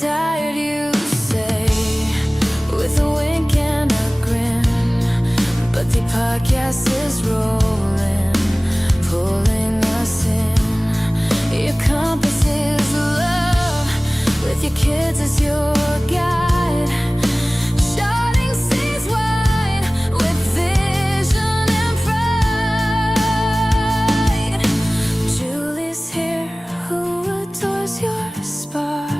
tired, you say, with a wink and a grin. But the podcast is rolling, pulling us in. Your compass is love, with your kids as your guide. Shining seas wide, with vision and pride. Julie's here, who adores your spark.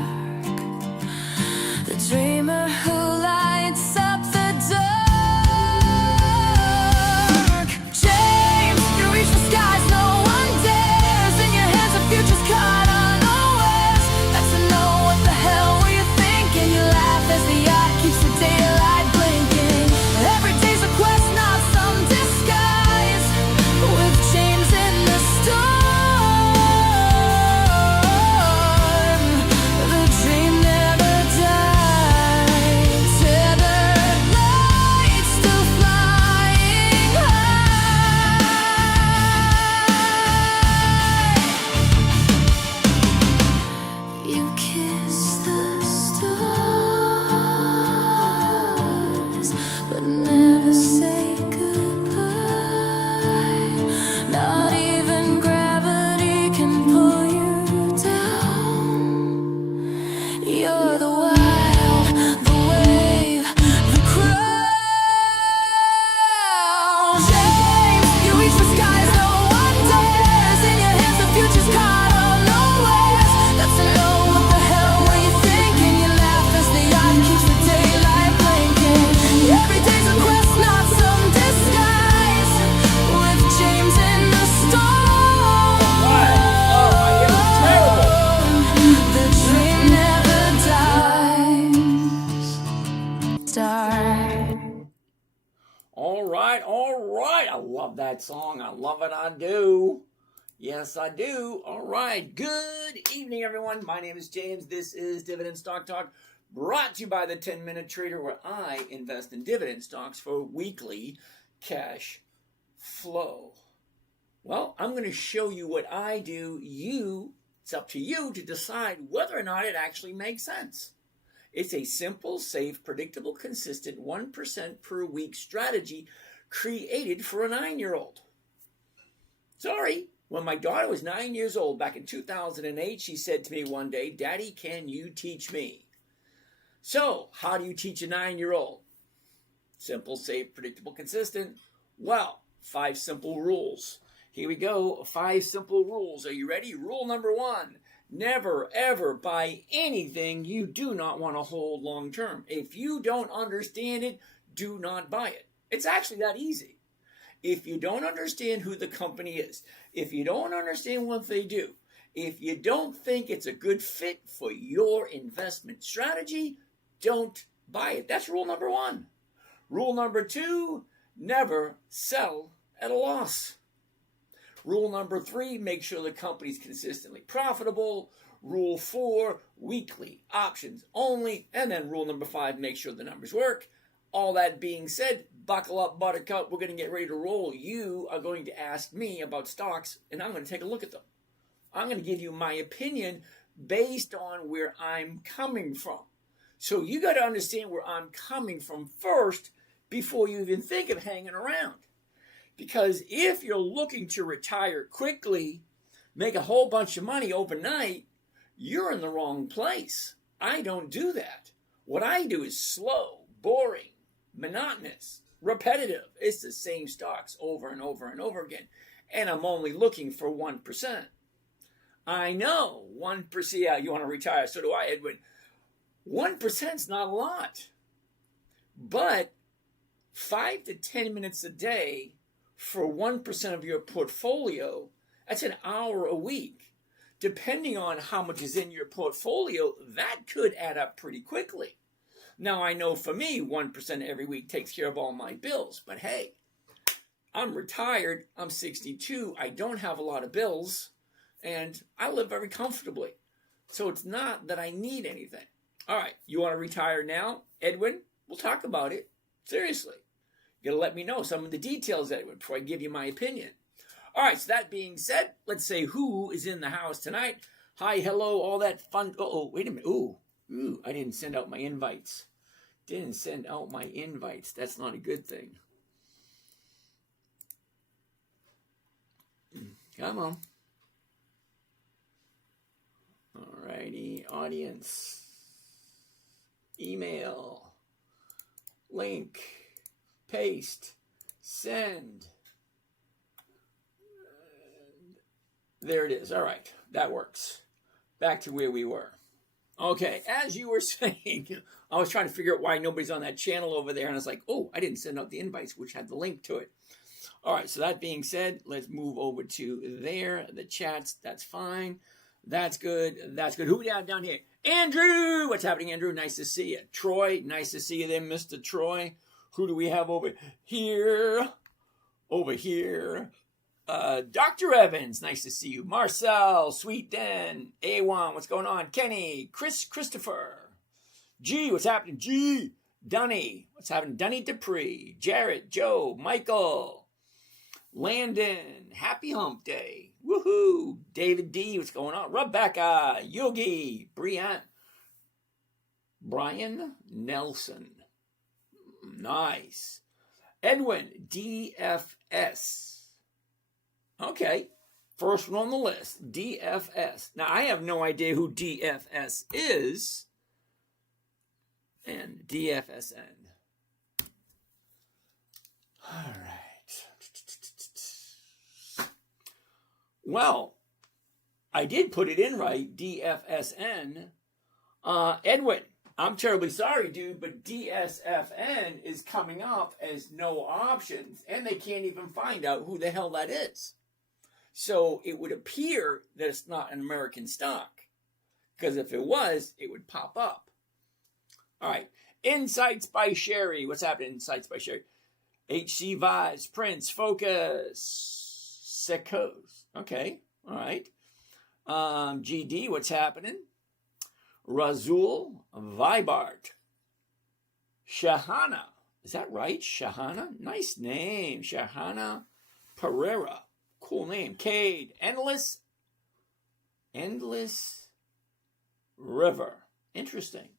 The dreamer who lights up the dark. James, you reach the skies no one dares. In your hands the future's caught unawares. That's to know what the hell were you thinking. You laugh as the yacht keeps the daylight blinking. Every day's a quest, not some disguise. With James in the storm, the dream never dies. Tethered lights still flying high. You kiss the stars, but never say goodbye. Not even gravity can pull you down. You're the wild, the wave, the crown. James, you reach the skies no one dares. In your hands the future's caught unawares. That's to know what the hell were you thinking. You laugh as the yacht keeps the daylight blinking. Every day's a quest, not some disguise. With James in the storm, the dream never dies. Start. All right, all right. I love that song. I love it. I do. Yes, I do. All right. Good evening, everyone. My name is James. This is Dividend Stock Talk, brought to you by the 10-Minute Trader, where I invest in dividend stocks for weekly cash flow. Well, I'm going to show you what I do. It's up to you to decide whether or not it actually makes sense. It's a simple, safe, predictable, consistent 1% per week strategy created for a 9-year-old. Sorry, when my daughter was 9 years old back in 2008, she said to me one day, "Daddy, can you teach me?" So, how do you teach a 9-year-old? Simple, safe, predictable, consistent. Well, 5 simple rules. Here we go, 5 simple rules. Are you ready? Rule number 1. Never, ever buy anything you do not want to hold long term. If you don't understand it, do not buy it. It's actually that easy. If you don't understand who the company is, if you don't understand what they do, if you don't think it's a good fit for your investment strategy, don't buy it. That's rule number 1. Rule number 2, never sell at a loss. Rule number 3, make sure the company's consistently profitable. Rule 4, weekly options only. And then rule number 5, make sure the numbers work. All that being said, buckle up, buttercup. We're going to get ready to roll. You are going to ask me about stocks, and I'm going to take a look at them. I'm going to give you my opinion based on where I'm coming from. So you got to understand where I'm coming from first before you even think of hanging around. Because if you're looking to retire quickly, make a whole bunch of money overnight, you're in the wrong place. I don't do that. What I do is slow, boring, monotonous, repetitive. It's the same stocks over and over and over again. And I'm only looking for 1%. I know 1%, yeah, you want to retire. So do I, Edwin. 1% is not a lot. But 5 to 10 minutes a day for 1% of your portfolio, that's an hour a week. Depending on how much is in your portfolio, that could add up pretty quickly. Now, I know for me, 1% every week takes care of all my bills. But hey, I'm retired. I'm 62. I don't have a lot of bills. And I live very comfortably. So it's not that I need anything. All right, you want to retire now, Edwin? We'll talk about it. Seriously. You got to let me know some of the details, Edwin, before I give you my opinion. All right, so that being said, let's say who is in the house tonight. Hi, hello, all that fun. Oh, wait a minute. Ooh, Ooh, I didn't send out my invites. Didn't send out my invites. That's not a good thing. Come on. Alrighty, audience. Email. Link. Paste. Send. There it is. All right, that works. Back to where we were. Okay, as you were saying, I was trying to figure out why nobody's on that channel over there, and I was like, oh, I didn't send out the invites, which had the link to it. All right, so that being said, let's move over to there. The chats, that's fine. That's good. That's good. Who we have down here? Andrew! What's happening, Andrew? Nice to see you. Troy, nice to see you there, Mr. Troy. Who do we have over here? Over here. Dr. Evans, nice to see you. Marcel, Sweet Den, A1, what's going on? Kenny, Christopher. G, what's happening? G, Dunny, what's happening? Dunny Dupree, Jarrett, Joe, Michael, Landon, happy hump day. Woohoo. David D, what's going on? Rebecca, Yogi, Brian Nelson. Nice. Edwin, DFS. Okay, first one on the list, DFS. Now, I have no idea who DFS is. And DFSN. All right. Well, I did put it in right, DFSN. Edwin, I'm terribly sorry, dude, but DSFN is coming up as no options, and they can't even find out who the hell that is. So it would appear that it's not an American stock, because if it was, it would pop up. All right. Insights by Sherry. What's happening? Insights by Sherry. HC Vibes, Prince, Focus, Secos. Okay. All right. GD, what's happening? Razul, Vibart. Shahana. Is that right? Shahana? Nice name. Shahana Pereira. Cool name. Cade. Endless River. Interesting.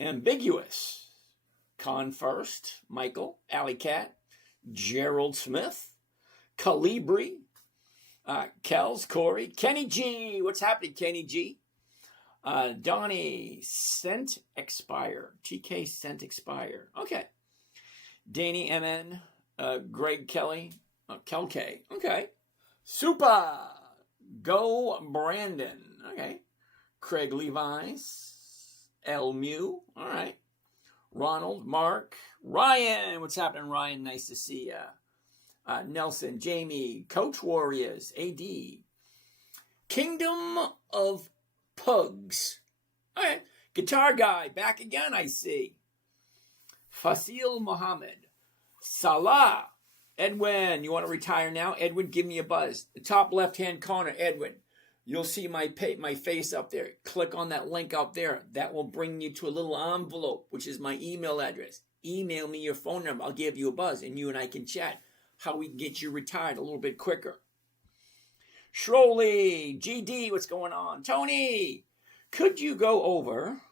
Ambiguous. Con First. Michael. Alley Cat. Gerald Smith. Calibri. Kels. Corey. Kenny G. What's happening, Kenny G? Donnie. Scent Expire. TK Scent Expire. Okay. Danny MN. Greg Kelly. Kel K. Okay. Super. Go Brandon. Okay. Craig Levi's. L Mew. All right. Ronald. Mark. Ryan. What's happening, Ryan? Nice to see ya. Nelson. Jamie. Coach Warriors. AD. Kingdom of Pugs. All right. Guitar Guy. Back again, I see. Fasil Mohammed. Salah. Edwin, you want to retire now? Edwin, give me a buzz. The top left-hand corner, Edwin. You'll see my face up there. Click on that link up there. That will bring you to a little envelope, which is my email address. Email me your phone number. I'll give you a buzz, and you and I can chat how we can get you retired a little bit quicker. Shroley, GD, what's going on? Tony, could you go over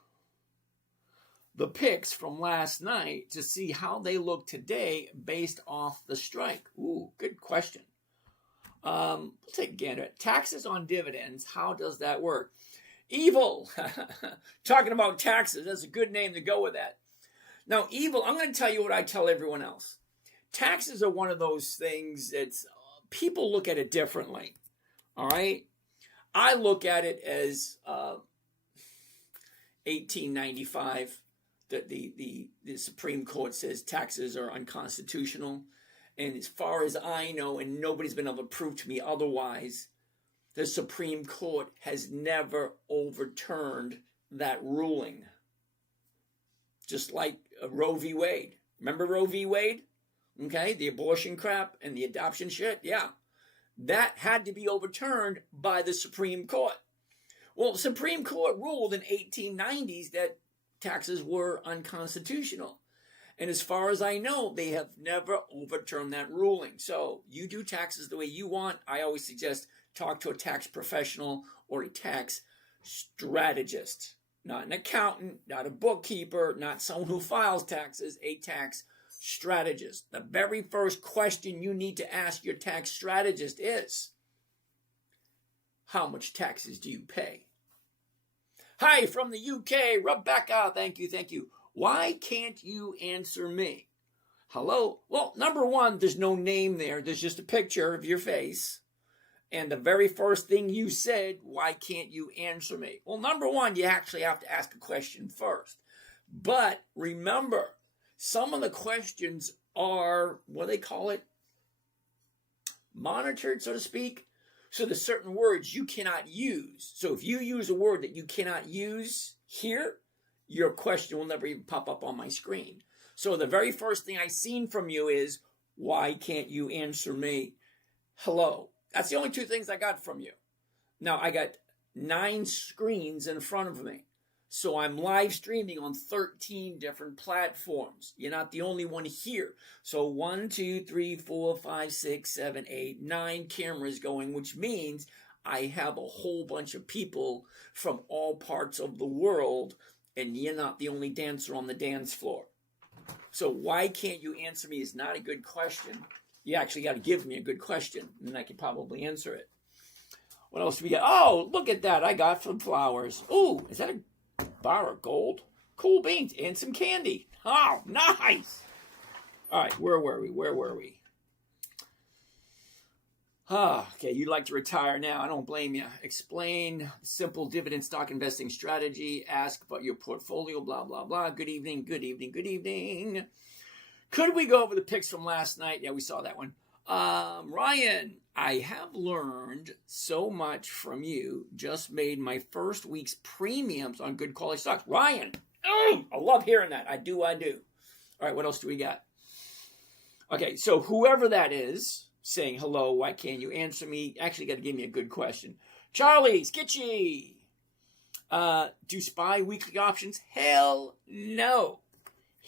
the picks from last night to see how they look today based off the strike? Ooh, good question. We'll take a gander. Taxes on dividends, how does that work? Evil, talking about taxes, that's a good name to go with that. Now, Evil, I'm going to tell you what I tell everyone else. Taxes are one of those things that people look at it differently, all right? I look at it as 1895. The Supreme Court says taxes are unconstitutional. And as far as I know, and nobody's been able to prove to me otherwise, the Supreme Court has never overturned that ruling. Just like Roe v. Wade. Remember Roe v. Wade? Okay, the abortion crap and the adoption shit? Yeah. That had to be overturned by the Supreme Court. Well, the Supreme Court ruled in 1890s that taxes were unconstitutional. And as far as I know, they have never overturned that ruling. So you do taxes the way you want. I always suggest talk to a tax professional or a tax strategist. not an accountant, not a bookkeeper, not someone who files taxes, a tax strategist. The very first question you need to ask your tax strategist is, how much taxes do you pay? Hi, from the UK, Rebecca. Thank you. Why can't you answer me? Hello? Well, number one, there's no name there. There's just a picture of your face. And the very first thing you said, why can't you answer me? Well, number one, you actually have to ask a question first. But remember, some of the questions are, what do they call it? Monitored, so to speak. So there's certain words you cannot use. So if you use a word that you cannot use here, your question will never even pop up on my screen. So the very first thing I seen from you is, why can't you answer me? Hello. That's the only two things I got from you. Now, I got 9 screens in front of me. So I'm live streaming on 13 different platforms. You're not the only one here. So 1, 2, 3, 4, 5, 6, 7, 8, 9 cameras going, which means I have a whole bunch of people from all parts of the world, and you're not the only dancer on the dance floor. So why can't you answer me is not a good question. You actually got to give me a good question, and then I can probably answer it. What else do we got? Oh, look at that. I got some flowers. Ooh, is that a bar of gold? Cool beans and some candy. Oh, nice. All right, where were we? Okay, you'd like to retire now. I don't blame you. Explain simple dividend stock investing strategy. Ask about your portfolio, blah, blah, blah. Good evening. Could we go over the picks from last night? Yeah, we saw that one. Ryan, I have learned so much from you. Just made my first week's premiums on good quality stocks. Ryan, I love hearing that. I do. All right, what else do we got? Okay, so whoever that is saying hello, why can't you answer me? Actually got to give me a good question. Charlie, Skitchy. Do SPY weekly options? Hell no.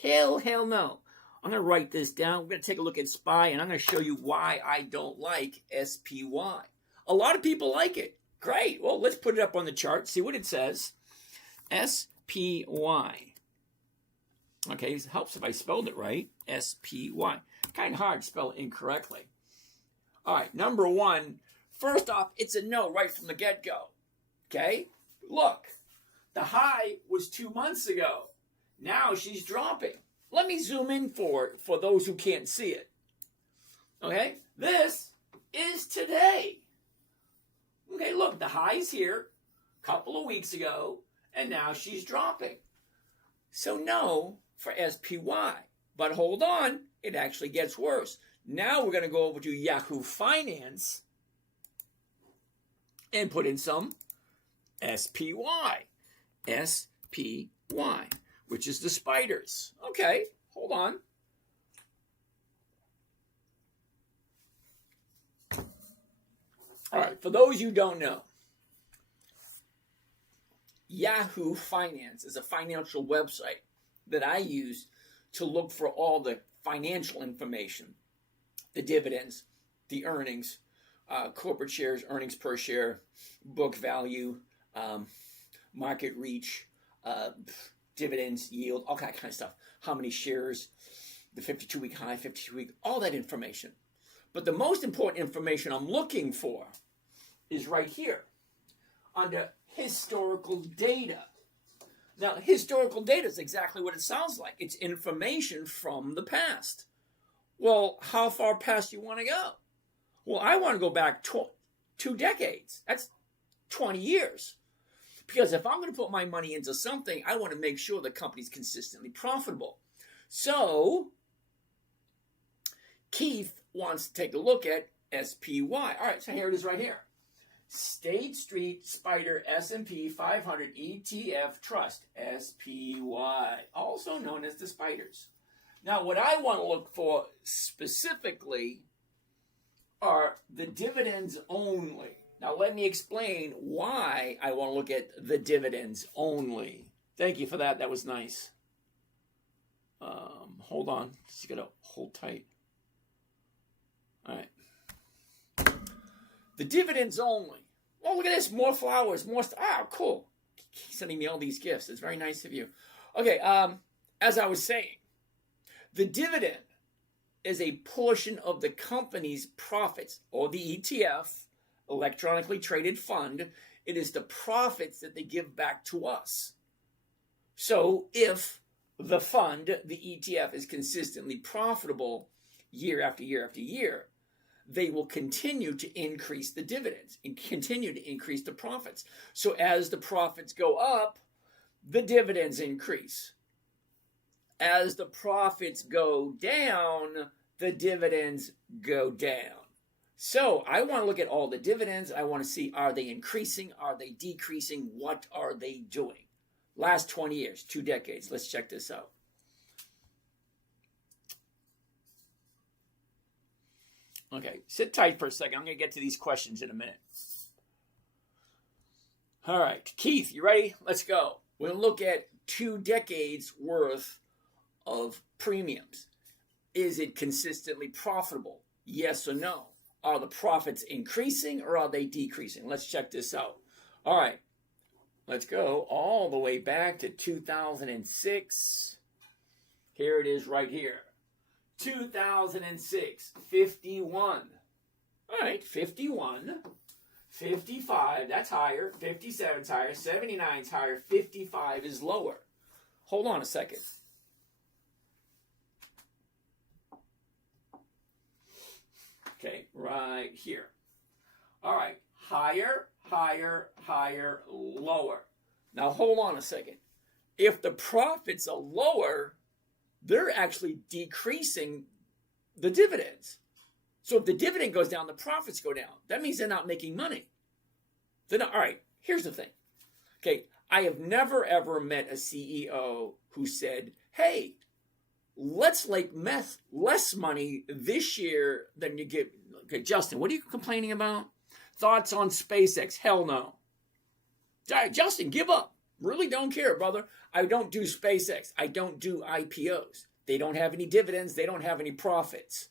Hell no. I'm going to write this down. We're going to take a look at SPY, and I'm going to show you why I don't like SPY. A lot of people like it. Great. Well, let's put it up on the chart, see what it says. SPY. Okay, it helps if I spelled it right. SPY. Kind of hard to spell it incorrectly. All right, number one. First off, it's a no right from the get-go. Okay? Look, the high was 2 months ago. Now she's dropping. Let me zoom in for those who can't see it. Okay? This is today. Okay, look, the high's here a couple of weeks ago, and now she's dropping. So no for SPY. But hold on, it actually gets worse. Now we're going to go over to Yahoo Finance and put in some SPY. SPY, which is the spiders. Okay, hold on. All right, for those you don't know, Yahoo Finance is a financial website that I use to look for all the financial information, the dividends, the earnings, corporate shares, earnings per share, book value, market reach, dividends, yield, all that kind of stuff. How many shares, the 52-week high, 52-week, all that information. But the most important information I'm looking for is right here under historical data. Now, historical data is exactly what it sounds like. It's information from the past. Well, how far past do you want to go? Well, I want to go back 2 decades. That's 20 years. Because if I'm going to put my money into something, I want to make sure the company's consistently profitable. So, Keith wants to take a look at SPY. All right, so here it is right here. State Street Spider S&P 500 ETF Trust, SPY, also known as the Spiders. Now, what I want to look for specifically are the dividends only. Now, let me explain why I want to look at the dividends only. Thank you for that. That was nice. Hold on. Just got to hold tight. All right. The dividends only. Oh, look at this. More flowers. More. Cool. sending me all these gifts. It's very nice of you. Okay, as I was saying, the dividend is a portion of the company's profits, or the ETF, electronically traded fund. It is the profits that they give back to us. So if the fund, the ETF, is consistently profitable year after year after year, they will continue to increase the dividends and continue to increase the profits. So as the profits go up, the dividends increase. As the profits go down, the dividends go down. So I want to look at all the dividends. I want to see, are they increasing? Are they decreasing? What are they doing? Last 20 years, 2 decades. Let's check this out. Okay, sit tight for a second. I'm going to get to these questions in a minute. All right, Keith, you ready? Let's go. We'll look at 2 decades worth of premiums. Is it consistently profitable? Yes or no? Are the profits increasing or are they decreasing? Let's check this out. All right, let's go all the way back to 2006. Here it is right here. 2006, 51. All right, 51. 55, that's higher. 57's higher. 79's higher. 55 is lower. Hold on a second. Okay, right here. All right, higher, higher, higher, lower. Now, hold on a second. If the profits are lower, they're actually decreasing the dividends. So if the dividend goes down, the profits go down. That means they're not making money. They're not. All right, here's the thing. Okay, I have never, ever met a CEO who said, hey, let's make less money this year than you get. Okay, Justin, what are you complaining about? Thoughts on SpaceX? Hell no. Justin, give up. Really don't care, brother. I don't do SpaceX. I don't do IPOs. They don't have any dividends. They don't have any profits.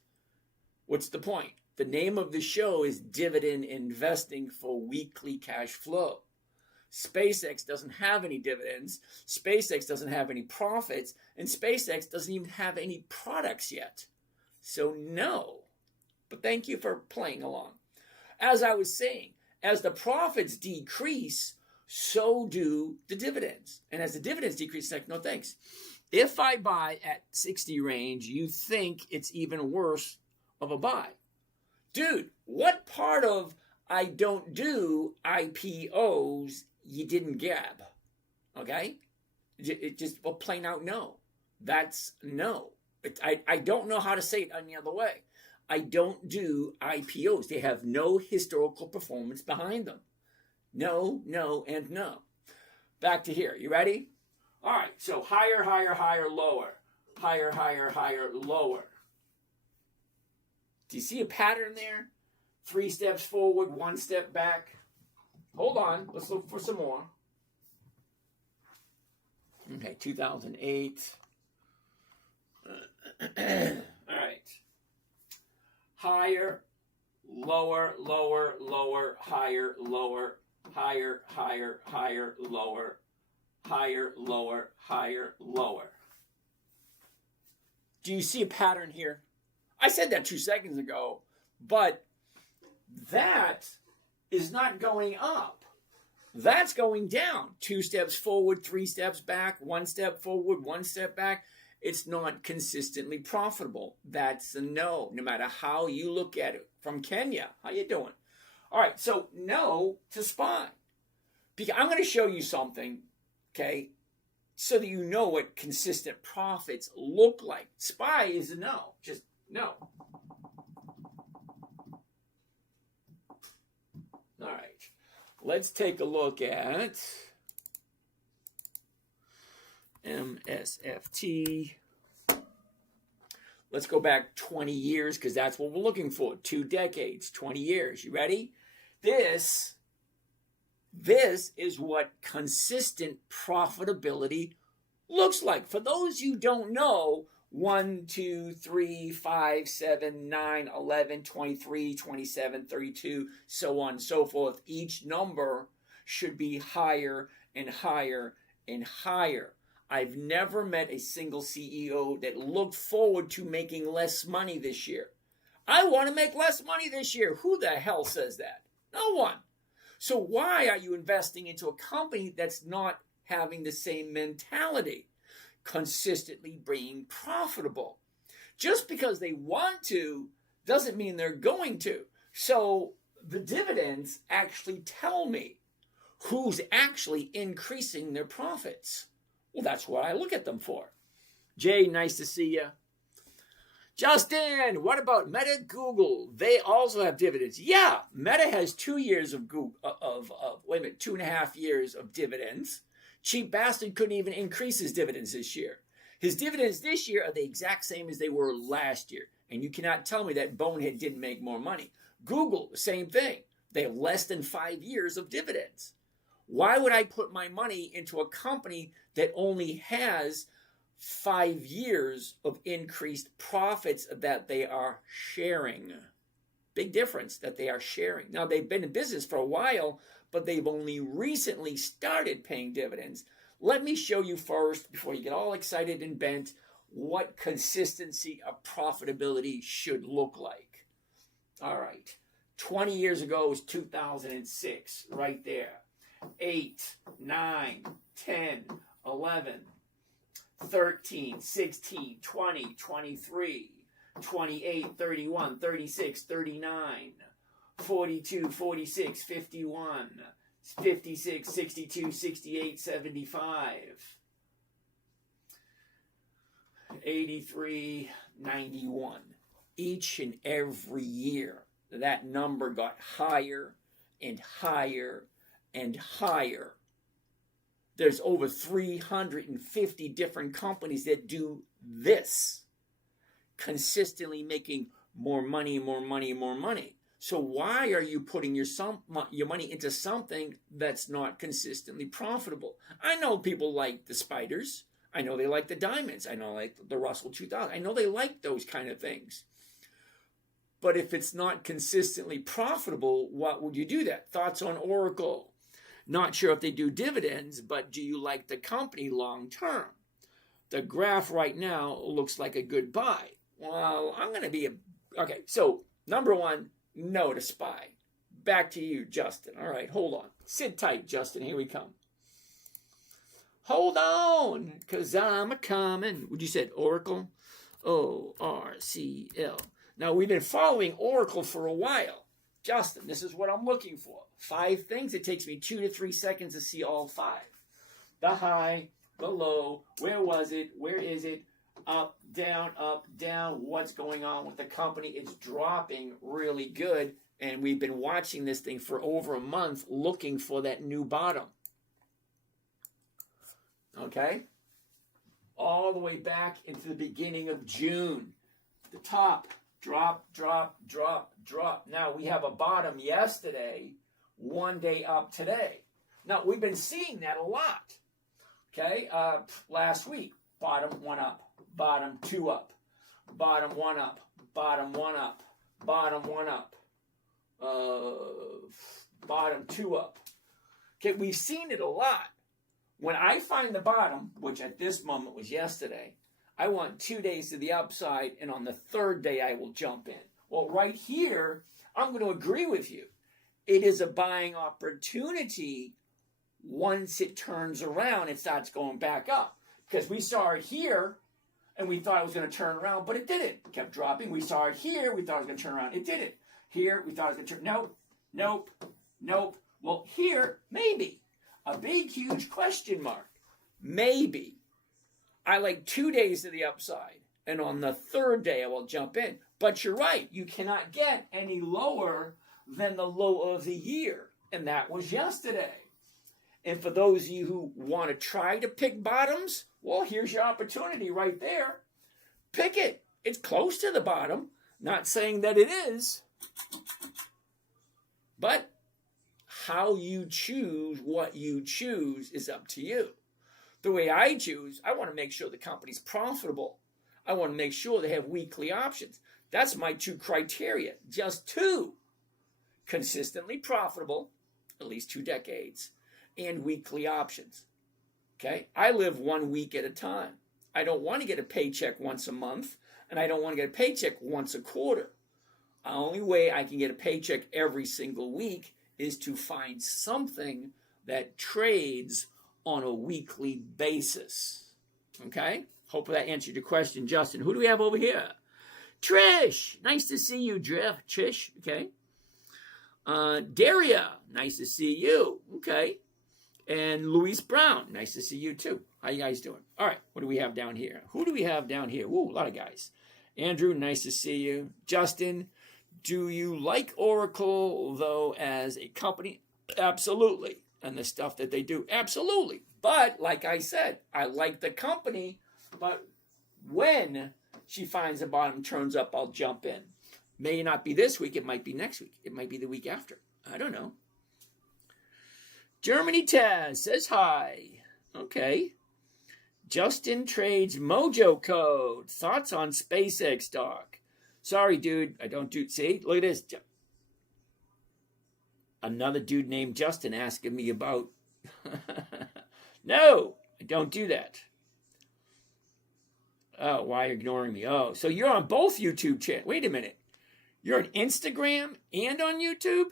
What's the point? The name of the show is Dividend Investing for Weekly Cash Flow. SpaceX doesn't have any dividends. SpaceX doesn't have any profits. And SpaceX doesn't even have any products yet. So no. But thank you for playing along. As I was saying, as the profits decrease, so do the dividends. And as the dividends decrease, like, no thanks. If I buy at 60 range, you think it's even worse of a buy. Dude, what part of I don't do IPOs you didn't gab? Okay? It just, well, plain out no. That's no. I don't know how to say it any other way. I don't do IPOs. They have no historical performance behind them. No, no, and no. Back to here. You ready? All right. So higher, higher, higher, lower. Higher, higher, higher, lower. Do you see a pattern there? 3 steps forward, 1 step back. Hold on. Let's look for some more. Okay, 2008. All right. Higher, lower, lower, lower, higher, lower, higher, higher, higher, lower, higher, lower, higher, lower. Do you see a pattern here? I said that 2 seconds ago, but that is not going up. That's going down. 2 steps forward, 3 steps back, 1 step forward, 1 step back. It's not consistently profitable. That's a no, no matter how you look at it. From Kenya, how you doing? All right, so no to SPY. Because I'm going to show you something, okay, so that you know what consistent profits look like. SPY is a no, just no. All right, let's take a look at MSFT. Let's go back 20 years because that's what we're looking for. 2 decades, 20 years. You ready? This is what consistent profitability looks like. For those you don't know, 1, 2, 3, 5, 7, 9, 11, 23, 27, 32, so on and so forth. Each number should be higher and higher and higher. I've never met a single CEO that looked forward to making less money this year. I want to make less money this year. Who the hell says that? No one. So why are you investing into a company that's not having the same mentality? Consistently being profitable. Just because they want to doesn't mean they're going to. So the dividends actually tell me who's actually increasing their profits. Well, that's what I look at them for. Jay, nice to see you. Justin, what about Meta, Google? They also have dividends. Yeah, Meta has 2 years of 2.5 years of dividends. Cheap bastard couldn't even increase his dividends this year. His dividends this year are the exact same as they were last year. And you cannot tell me that Bonehead didn't make more money. Google, the same thing. They have less than 5 years of dividends. Why would I put my money into a company that only has 5 years of increased profits that they are sharing? Big difference that they are sharing. Now, they've been in business for a while, but they've only recently started paying dividends. Let me show you first, before you get all excited and bent, what consistency of profitability should look like. All right. 20 years ago was 2006, right there. 8, 9, 10, 11, 13, 16, 20, 23, 28, 31, 36, 39, 42, 46, 51, 56, 62, 68, 75, 83, 91. Each and every year, that number got higher and higher and higher. There's over 350 different companies that do this, consistently making more money, more money, more money. So why are you putting your money into something that's not consistently profitable? I know people like the spiders. I know they like the diamonds. I know they like the Russell 2000. I know they like those kind of things. But if it's not consistently profitable, what would you do that? Thoughts on Oracle? Not sure if they do dividends, but do you like the company long term? The graph right now looks like a good buy. Well, I'm going to be okay, so number one, no to SPY. Back to you, Justin. All right, hold on. Sit tight, Justin. Here we come. Hold on, because I'm a-coming. Would you said Oracle? O-R-C-L. Now, we've been following Oracle for a while. Justin, this is what I'm looking for. 5 things. It takes me 2 to 3 seconds to see all 5. The high, the low, where was it, where is it, up, down, what's going on with the company. It's dropping really good, and we've been watching this thing for over a month looking for that new bottom. Okay? All the way back into the beginning of June. The top, drop, drop, drop, drop. Now, we have a bottom yesterday, 1 day up today. Now, we've been seeing that a lot. Okay? Last week, bottom 1 up, bottom 2 up, bottom 1 up, bottom 1 up, bottom 1 up, bottom 2 up. Okay, we've seen it a lot. When I find the bottom, which at this moment was yesterday, I want 2 days to the upside, and on the 3rd day I will jump in. Well, right here, I'm going to agree with you. It is a buying opportunity once it turns around and starts going back up. Because we saw it here, and we thought it was going to turn around, but it didn't. It kept dropping. We saw it here, we thought it was going to turn around. It didn't. Here, we thought it was going to turn. Nope, nope, nope. Well, here, maybe. A big, huge question mark. Maybe. I like 2 days to the upside, and on the 3rd day I will jump in. But you're right, you cannot get any lower than the low of the year, and that was yesterday. And for those of you who want to try to pick bottoms, well, here's your opportunity right there. Pick it. It's close to the bottom. Not saying that it is, but how you choose what you choose is up to you. The way I choose, I want to make sure the company's profitable. I want to make sure they have weekly options. That's my 2 criteria, just 2. Consistently profitable, at least 2 decades, and weekly options. Okay? I live 1 week at a time. I don't want to get a paycheck once a month, and I don't want to get a paycheck once a quarter. The only way I can get a paycheck every single week is to find something that trades on a weekly basis. Okay? Hopefully that answered your question, Justin. Who do we have over here? Trish. Nice to see you, Trish. Okay. Daria. Nice to see you. Okay. And Luis Brown. Nice to see you, too. How you guys doing? All right. What do we have down here? Who do we have down here? Ooh, a lot of guys. Andrew, nice to see you. Justin, do you like Oracle, though, as a company? Absolutely. And the stuff that they do? Absolutely. But, like I said, I like the company, but when she finds the bottom turns up, I'll jump in. May not be this week. It might be next week. It might be the week after. I don't know. Germany Taz says hi. Okay. Justin trades Mojo Code. Thoughts on SpaceX stock? Sorry, dude. I don't do... See? Look at this. Another dude named Justin asking me about... No, I don't do that. Oh, why are you ignoring me? Oh, so you're on both YouTube channels. Wait a minute. You're on Instagram and on YouTube?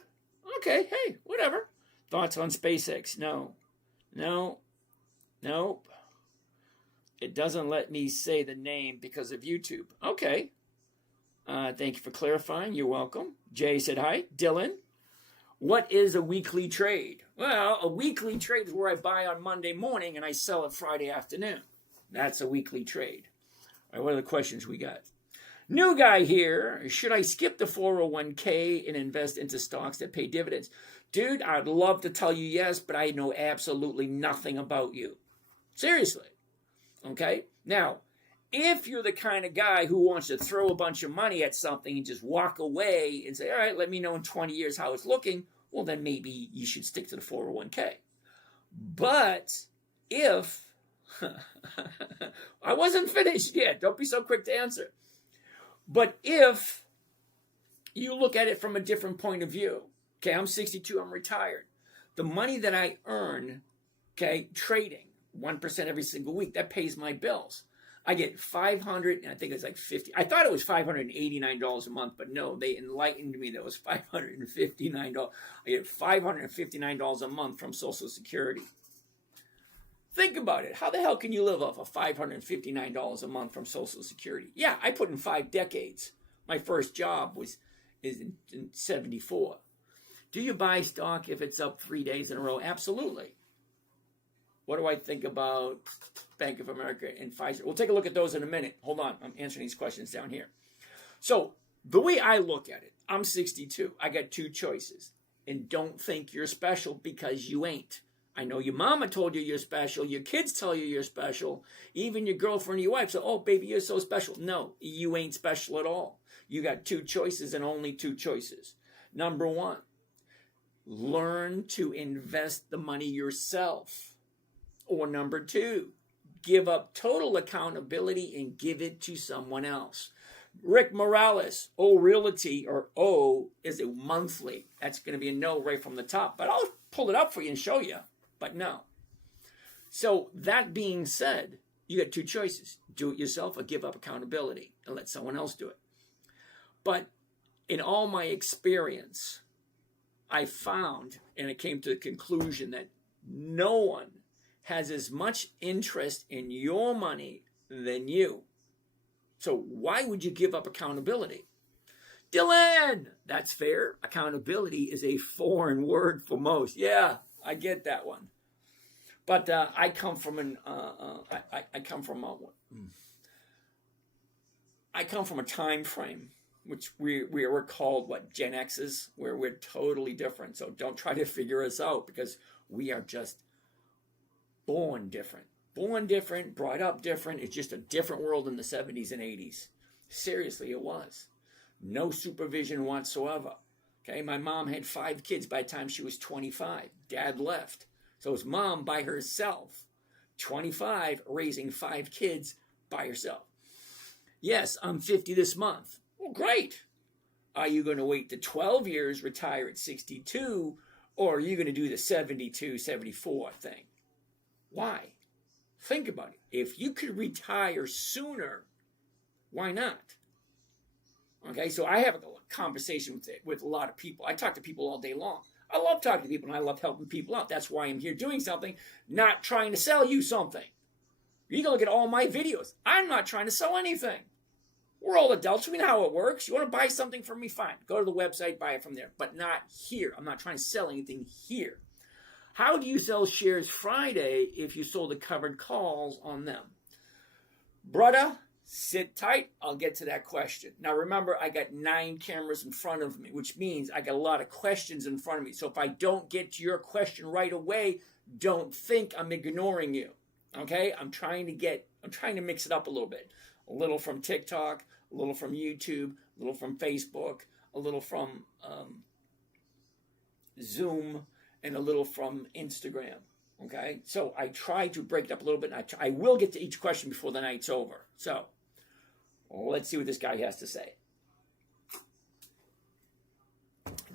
Okay, hey, whatever. Thoughts on SpaceX? No. Nope. It doesn't let me say the name because of YouTube. Okay. Thank you for clarifying. You're welcome. Jay said hi. Dylan, what is a weekly trade? Well, a weekly trade is where I buy on Monday morning and I sell it Friday afternoon. That's a weekly trade. All right, what are the questions we got? New guy here. Should I skip the 401k and invest into stocks that pay dividends? Dude, I'd love to tell you yes, but I know absolutely nothing about you. Seriously. Okay? Now, if you're the kind of guy who wants to throw a bunch of money at something and just walk away and say, all right, let me know in 20 years how it's looking, well, then maybe you should stick to the 401k. But if... I wasn't finished yet. Don't be so quick to answer. But if you look at it from a different point of view, okay, I'm 62, I'm retired. The money that I earn, okay, trading 1% every single week, that pays my bills. I get 500, and I think it's like 50. I thought it was $589 a month, but no, they enlightened me that it was $559. I get $559 a month from Social Security. Think about it. How the hell can you live off of $559 a month from Social Security? Yeah, I put in 5 decades. My first job is in 74. Do you buy stock if it's up 3 days in a row? Absolutely. What do I think about Bank of America and Pfizer? We'll take a look at those in a minute. Hold on. I'm answering these questions down here. So the way I look at it, I'm 62. I got 2 choices. And don't think you're special because you ain't. I know your mama told you you're special. Your kids tell you you're special. Even your girlfriend or your wife said, oh, baby, you're so special. No, you ain't special at all. You got 2 choices and only 2 choices. Number 1, learn to invest the money yourself. Or number 2, give up total accountability and give it to someone else. Rick Morales, O Realty, or O is a monthly. That's going to be a no right from the top. But I'll pull it up for you and show you. But no. So that being said, you got 2 choices. Do it yourself or give up accountability and let someone else do it. But in all my experience, I found, and I came to the conclusion that no one has as much interest in your money than you. So why would you give up accountability? Dylan, that's fair. Accountability is a foreign word for most. Yeah, I get that one. But I come from a time frame which we're called Gen X's, where we're totally different. So don't try to figure us out because we are just born different. Born different, brought up different. It's just a different world in the 70s and 80s. Seriously, it was. No supervision whatsoever. Okay, my mom had 5 kids by the time she was 25. Dad left. So it's mom by herself. 25, raising 5 kids by herself. Yes, I'm 50 this month. Well, great. Are you going to wait to 12 years, retire at 62, Or are you going to do the 72, 74 thing? Why? Think about it. If you could retire sooner, why not? Okay, so I have a conversation with a lot of people. I talk to people all day long. I love talking to people and I love helping people out. That's why I'm here doing something, not trying to sell you something. You can look at all my videos. I'm not trying to sell anything. We're all adults. We know how it works. You want to buy something from me? Fine. Go to the website, buy it from there. But not here. I'm not trying to sell anything here. How do you sell shares Friday if you sold the covered calls on them? Brother, sit tight. I'll get to that question. Now remember, I got 9 cameras in front of me, which means I got a lot of questions in front of me. So if I don't get to your question right away, don't think I'm ignoring you. Okay? I'm trying to mix it up a little bit. A little from TikTok, a little from YouTube, a little from Facebook, a little from Zoom, and a little from Instagram. Okay? So I try to break it up a little bit, and I will get to each question before the night's over. So let's see what this guy has to say.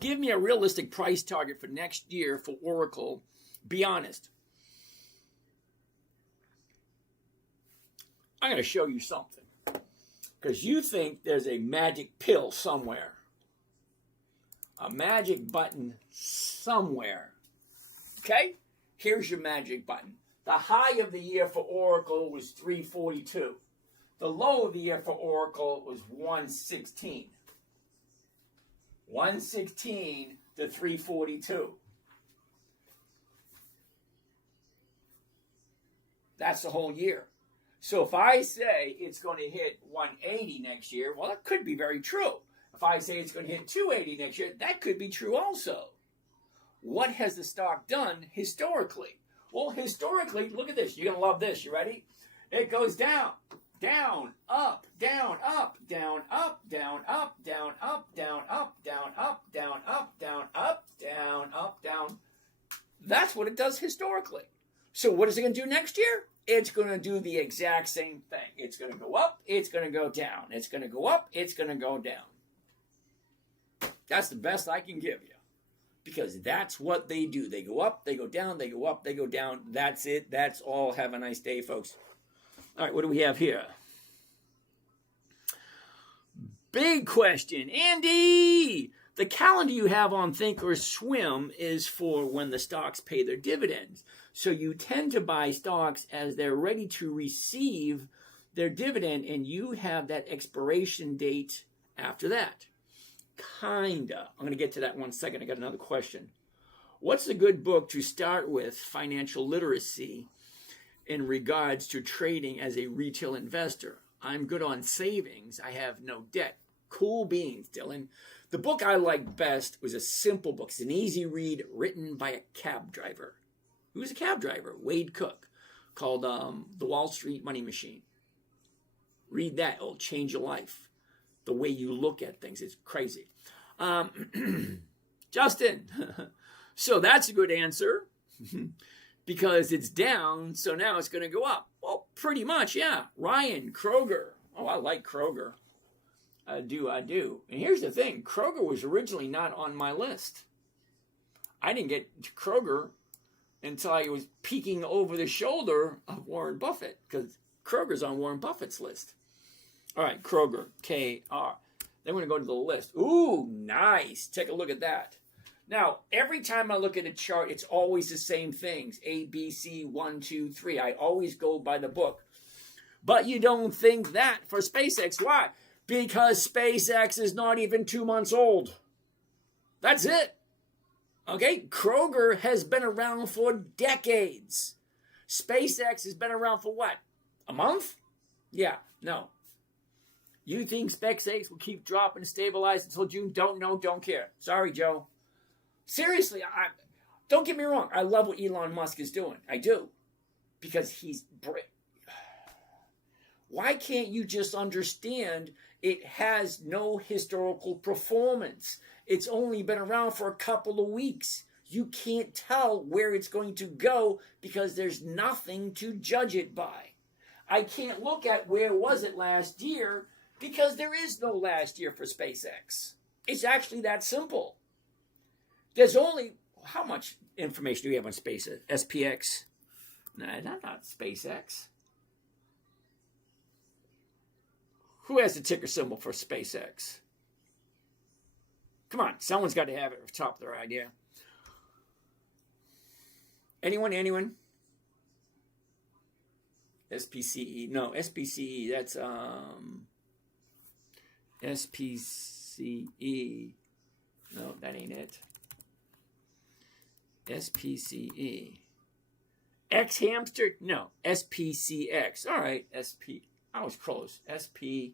Give me a realistic price target for next year for Oracle. Be honest. I'm going to show you something. Because you think there's a magic pill somewhere. A magic button somewhere. Okay? Here's your magic button. The high of the year for Oracle was 342. The low of the year for Oracle was 116. 116 to 342. That's the whole year. So if I say it's going to hit 180 next year, well, that could be very true. If I say it's going to hit 280 next year, that could be true also. What has the stock done historically? Well, historically, look at this. You're going to love this. You ready? It goes down, down, up, down, up, down, up, down, up, down, up, down, up, down, up, down, up, down, up, down, up, down. That's what it does historically. So what is it going to do next year? It's going to do the exact same thing. It's going to go up. It's going to go down. It's going to go up. It's going to go down. That's the best I can give you. Because that's what they do. They go up, they go down, they go up, they go down. That's it. That's all. Have a nice day, folks. All right, what do we have here? Big question. Andy! The calendar you have on Thinkorswim is for when the stocks pay their dividends. So you tend to buy stocks as they're ready to receive their dividend, and you have that expiration date after that. Kinda. I'm going to get to that in 1 second. I got another question. What's a good book to start with financial literacy in regards to trading as a retail investor? I'm good on savings. I have no debt. Cool beans, Dylan. The book I liked best was a simple book. It's an easy read written by a cab driver. Who was a cab driver? Wade Cook, called The Wall Street Money Machine. Read that. It'll change your life. The way you look at things. It's crazy. Justin. So that's a good answer. Because it's down, so now it's going to go up. Well, pretty much, yeah. Ryan, Kroger. Oh, I like Kroger. I do. And here's the thing. Kroger was originally not on my list. I didn't get to Kroger until I was peeking over the shoulder of Warren Buffett, because Kroger's on Warren Buffett's list. All right, Kroger, KR. Then we're going to go to the list. Ooh, nice. Take a look at that. Now, every time I look at a chart, it's always the same things. A, B, C, 1, 2, 3. I always go by the book. But you don't think that for SpaceX. Why? Because SpaceX is not even 2 months old. That's it. Okay? Kroger has been around for decades. SpaceX has been around for what? A month? Yeah, no. You think SpaceX will keep dropping and stabilize until June? Don't know, don't care. Sorry, Joe. Seriously, don't get me wrong. I love what Elon Musk is doing. I do. Because he's... Why can't you just understand it has no historical performance? It's only been around for a couple of weeks. You can't tell where it's going to go because there's nothing to judge it by. I can't look at where was it last year because there is no last year for SpaceX. It's actually that simple. There's only, how much information do we have on SpaceX? SPX? Nah, not SpaceX. Who has the ticker symbol for SpaceX? Come on, someone's got to have it at the top of their idea. Anyone? SPCE. No, SPCE. That's SPCE. No, that ain't it. SPCE. X hamster? No, SPCX. All right, I was close. SPCX.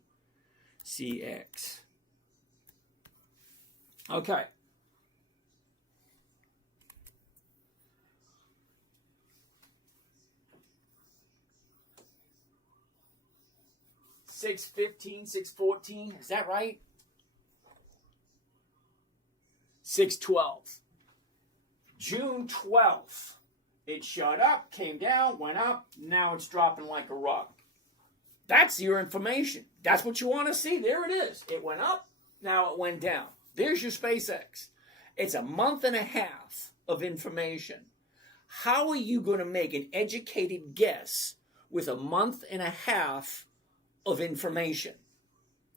Okay. $6.15, $6.14. Is that right? $6.12. June 12th. It shot up, came down, went up. Now it's dropping like a rock. That's your information. That's what you want to see. There it is. It went up. Now it went down. There's your SpaceX. It's a month and a half of information. How are you going to make an educated guess with a month and a half of information?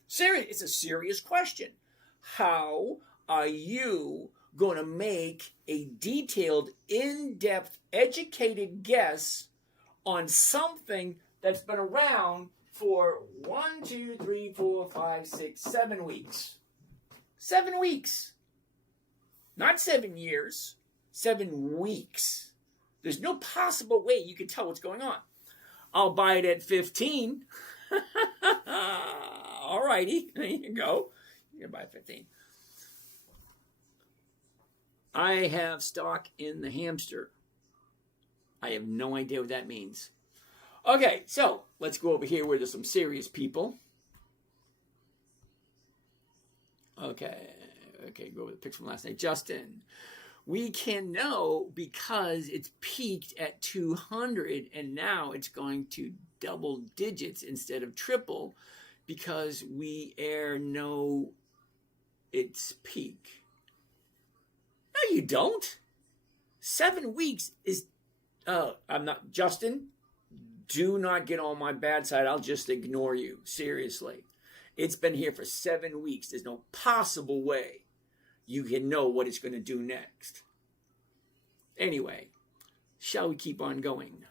Serious. It's a serious question. How are you going to make a detailed, in-depth, educated guess on something that's been around for 1, 2, 3, 4, 5, 6, 7 weeks? 7 weeks. Not 7 years. 7 weeks. There's no possible way you can tell what's going on. I'll buy it at 15. All righty. There you go. You can buy it at 15. I have stock in the hamster. I have no idea what that means. Okay, so let's go over here where there's some serious people. Okay, go with the picture from last night. Justin, we can know because it's peaked at 200 and now it's going to double digits instead of triple because we know its peak. No, you don't. 7 weeks is, I'm not, Justin, do not get on my bad side. I'll just ignore you. Seriously. It's been here for 7 weeks. There's no possible way you can know what it's going to do next. Anyway, shall we keep on going?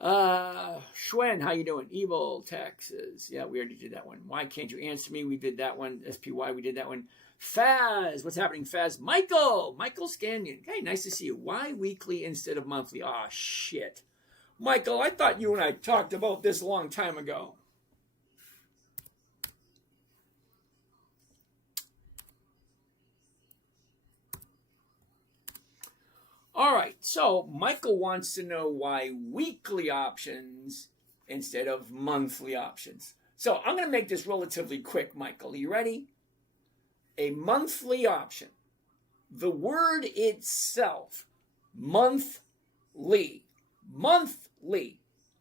Schwen, how you doing? Evil taxes. Yeah, we already did that one. Why can't you answer me? We did that one. SPY, we did that one. Faz, what's happening, Faz? Michael Scannion. Hey, nice to see you. Why weekly instead of monthly? Aw, shit. Michael, I thought you and I talked about this a long time ago. All right, so Michael wants to know why weekly options instead of monthly options. So I'm going to make this relatively quick, Michael. Are you ready? A monthly option. The word itself, monthly.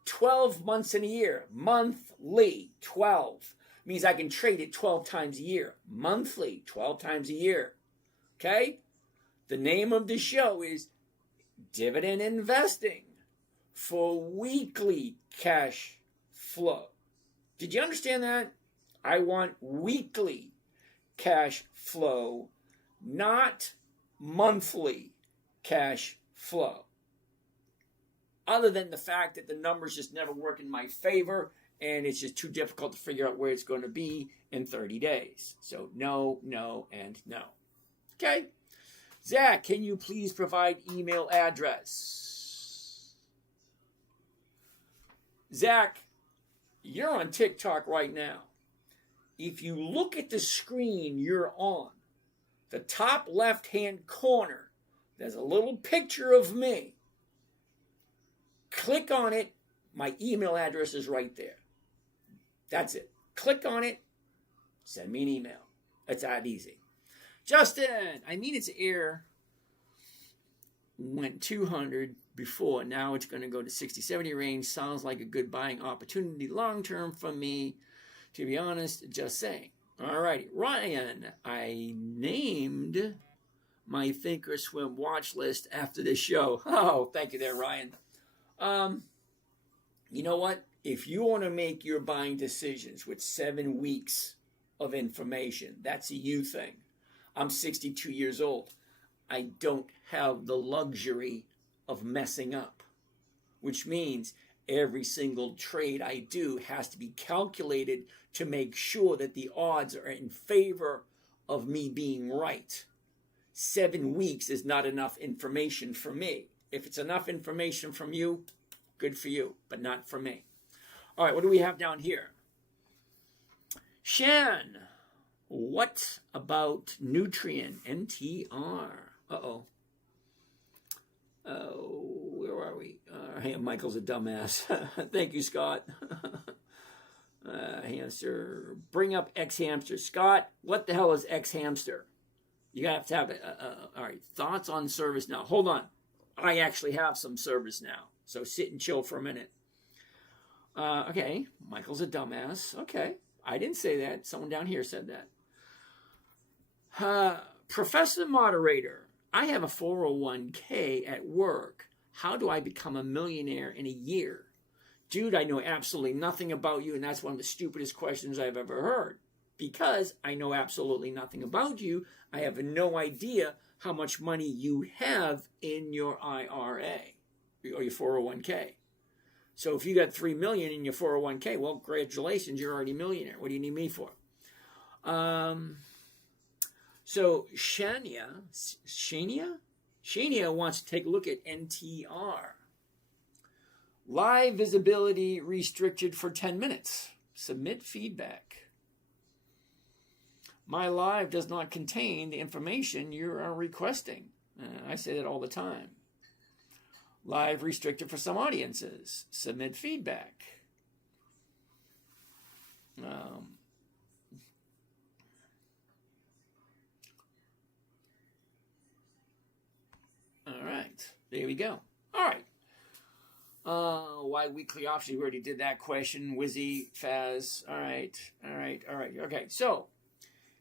12 months in a year. Monthly, 12. Means I can trade it 12 times a year. Monthly, 12 times a year. Okay? The name of the show is Dividend Investing for weekly cash flow. Did you understand that? I want weekly cash flow, not monthly cash flow. Other than the fact that the numbers just never work in my favor and it's just too difficult to figure out where it's going to be in 30 days. So no, and no. Okay? Zach, can you please provide email address? Zach, you're on TikTok right now. If you look at the screen you're on, the top left-hand corner, there's a little picture of me. Click on it. My email address is right there. That's it. Click on it. Send me an email. It's that easy. Justin, I needed to air went 200 before. Now it's going to go to 60, 70 range. Sounds like a good buying opportunity long-term for me. To be honest, just saying. All righty. Ryan, I named my Thinkorswim watch list after this show. Oh, thank you there, Ryan. You know what? If you want to make your buying decisions with 7 weeks of information, that's a you thing. I'm 62 years old. I don't have the luxury of messing up, which means every single trade I do has to be calculated to make sure that the odds are in favor of me being right. 7 weeks is not enough information for me. If it's enough information from you, good for you, but not for me. All right, what do we have down here? Shan, what about Nutrien, NTR? Uh-oh. Oh, where are we? Hey, Michael's a dumbass. Thank you, Scott. Hamster. Bring up X-Hamster. Scott, what the hell is X-Hamster? You have to have it. All right, thoughts on service now. Hold on. I actually have some service now. So sit and chill for a minute. Okay, Michael's a dumbass. Okay, I didn't say that. Someone down here said that. Professor Moderator, I have a 401k at work. How do I become a millionaire in a year? Dude, I know absolutely nothing about you, and that's one of the stupidest questions I've ever heard. Because I know absolutely nothing about you, I have no idea how much money you have in your IRA or your 401k. So if you got $3 million in your 401k, well, congratulations, you're already a millionaire. What do you need me for? So Shania wants to take a look at NTR. Live visibility restricted for 10 minutes. Submit feedback. My live does not contain the information you are requesting. I say that all the time. Live restricted for some audiences. Submit feedback. All right. There we go. All right. Why weekly options? We already did that question. Wizzy, Faz. All right. Okay. So,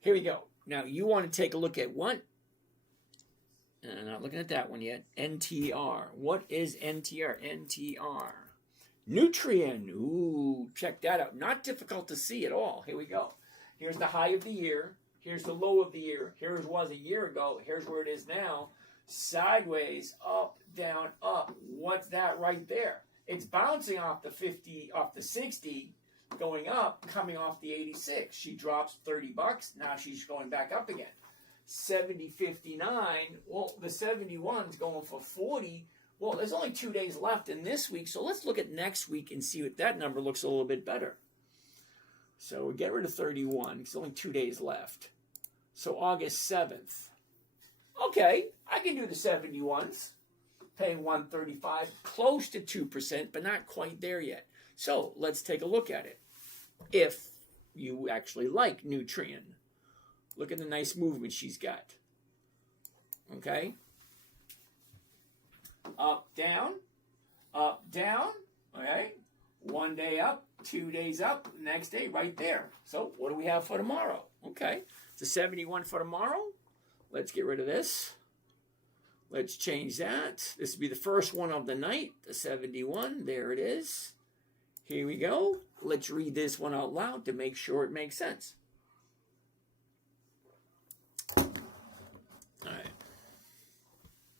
here we go. Now, you want to take a look at what? I'm not looking at that one yet. NTR. What is NTR? NTR. Nutrien. Ooh, check that out. Not difficult to see at all. Here we go. Here's the high of the year. Here's the low of the year. Here it was a year ago. Here's where it is now. Sideways, up, down, up. What's that right there? It's bouncing off the 50, off the 60, going up, coming off the 86. She drops $30. Now she's going back up again. 70.59. Well, the 71's going for 40. Well, there's only 2 days left in this week, so let's look at next week and see what that number looks a little bit better. So we get rid of 31. It's only 2 days left. So August 7th. Okay, I can do the 71s. Paying 135, close to 2%, but not quite there yet. So let's take a look at it. If you actually like Nutrien. Look at the nice movement she's got. Okay. Up, down. Okay. 1 day up, 2 days up, next day right there. So what do we have for tomorrow? Okay. It's a 71 for tomorrow. Let's get rid of this. Let's change that. This will be the first one of the night, the 71. There it is. Here we go. Let's read this one out loud to make sure it makes sense. All right.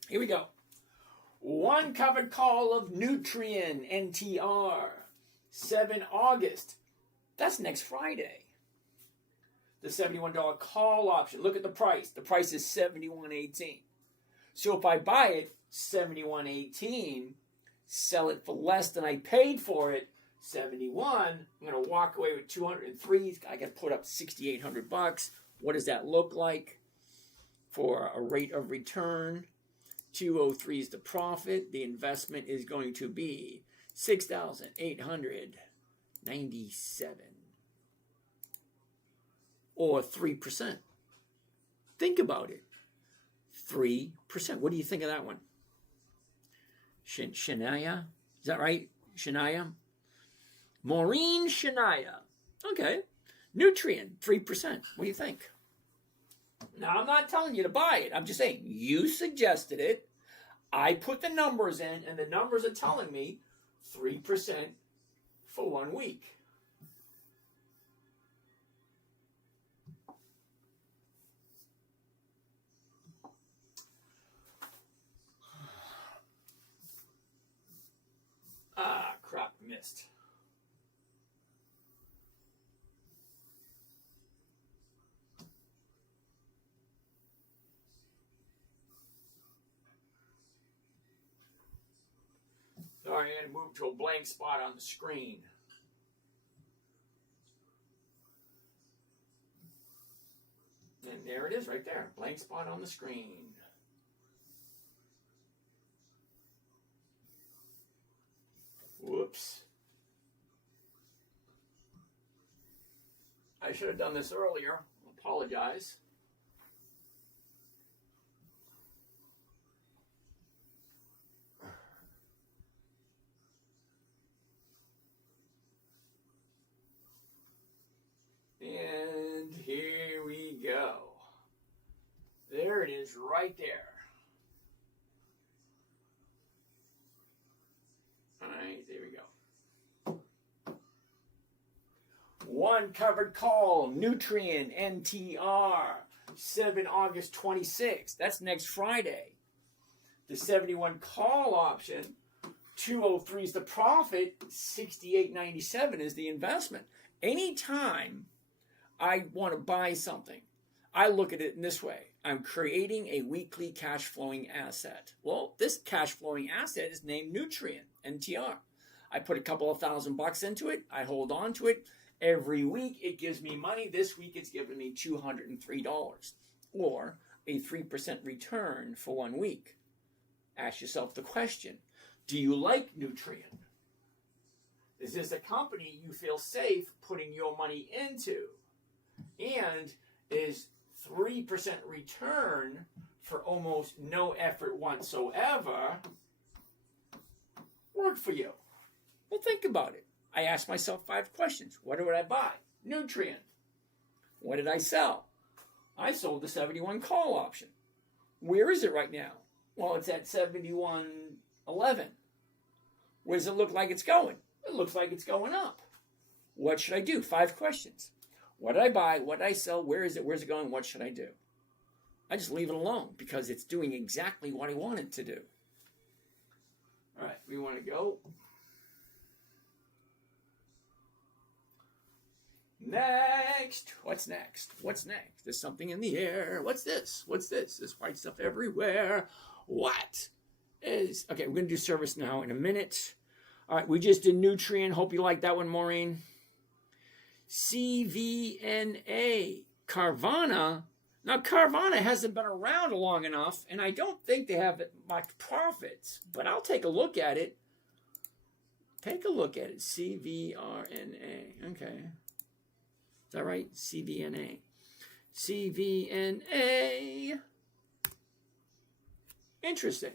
Here we go. One covered call of Nutrien, NTR. 7 August. That's next Friday. The $71 call option. Look at the price. The price is $71.18. So if I buy it $71.18, sell it for less than I paid for it, $71, I'm going to walk away with $203. I got to put up $6,800. What does that look like for a rate of return? 203 is the profit. The investment is going to be $6,897 or 3%. Think about it. 3%. What do you think of that one? Shania? Is that right? Shania? Maureen Shania. Okay. Nutrien, 3%. What do you think? Now, I'm not telling you to buy it. I'm just saying you suggested it. I put the numbers in, and the numbers are telling me 3% for 1 week. Ah, crap, missed. Sorry, I had to move to a blank spot on the screen. And there it is right there, blank spot on the screen. Whoops. I should have done this earlier. I apologize. And here we go. There it is right there. All right, there we go. One covered call, Nutrient NTR, 7 August 26th. That's next Friday. The 71 call option, 203 is the profit, 68.97 is the investment. Anytime I want to buy something, I look at it in this way. I'm creating a weekly cash flowing asset. Well, this cash flowing asset is named Nutrient, NTR. I put a couple of $1,000 into it. I hold on to it. Every week it gives me money. This week it's given me $203, or a 3% return for 1 week. Ask yourself the question, do you like Nutrient? Is this a company you feel safe putting your money into? And is 3% return for almost no effort whatsoever work for you? Well, think about it. I asked myself 5 questions. What did I buy? Nutrient. What did I sell? I sold the 71 call option. Where is it right now? Well, it's at 71.11. Where does it look like it's going? It looks like it's going up. What should I do? 5 questions. What did I buy? What did I sell? Where is it? Where's it going? What should I do? I just leave it alone because it's doing exactly what I want it to do. All right, we want to go. Next. What's next? What's next? There's something in the air. What's this? What's this? There's white stuff everywhere. What is... Okay, we're going to do service now in a minute. All right, we just did Nutrient. Hope you like that one, Maureen. CVNA. Carvana. Now, Carvana hasn't been around long enough, and I don't think they have much profits, but I'll take a look at it. Take a look at it. CVRNA. Okay. Is that right? CVNA. CVNA. Interesting.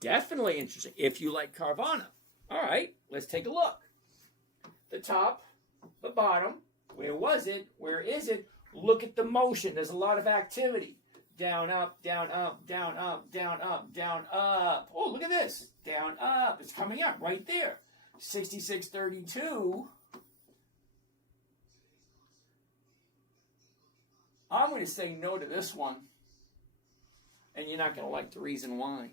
Definitely interesting. If you like Carvana. All right, let's take a look. The top, the bottom. Where was it? Where is it? Look at the motion. There's a lot of activity. Down, up, down, up, down, up, down, up, down, up. Oh, look at this. Down, up. It's coming up right there. 66.32. I'm going to say no to this one. And you're not going to like the reason why.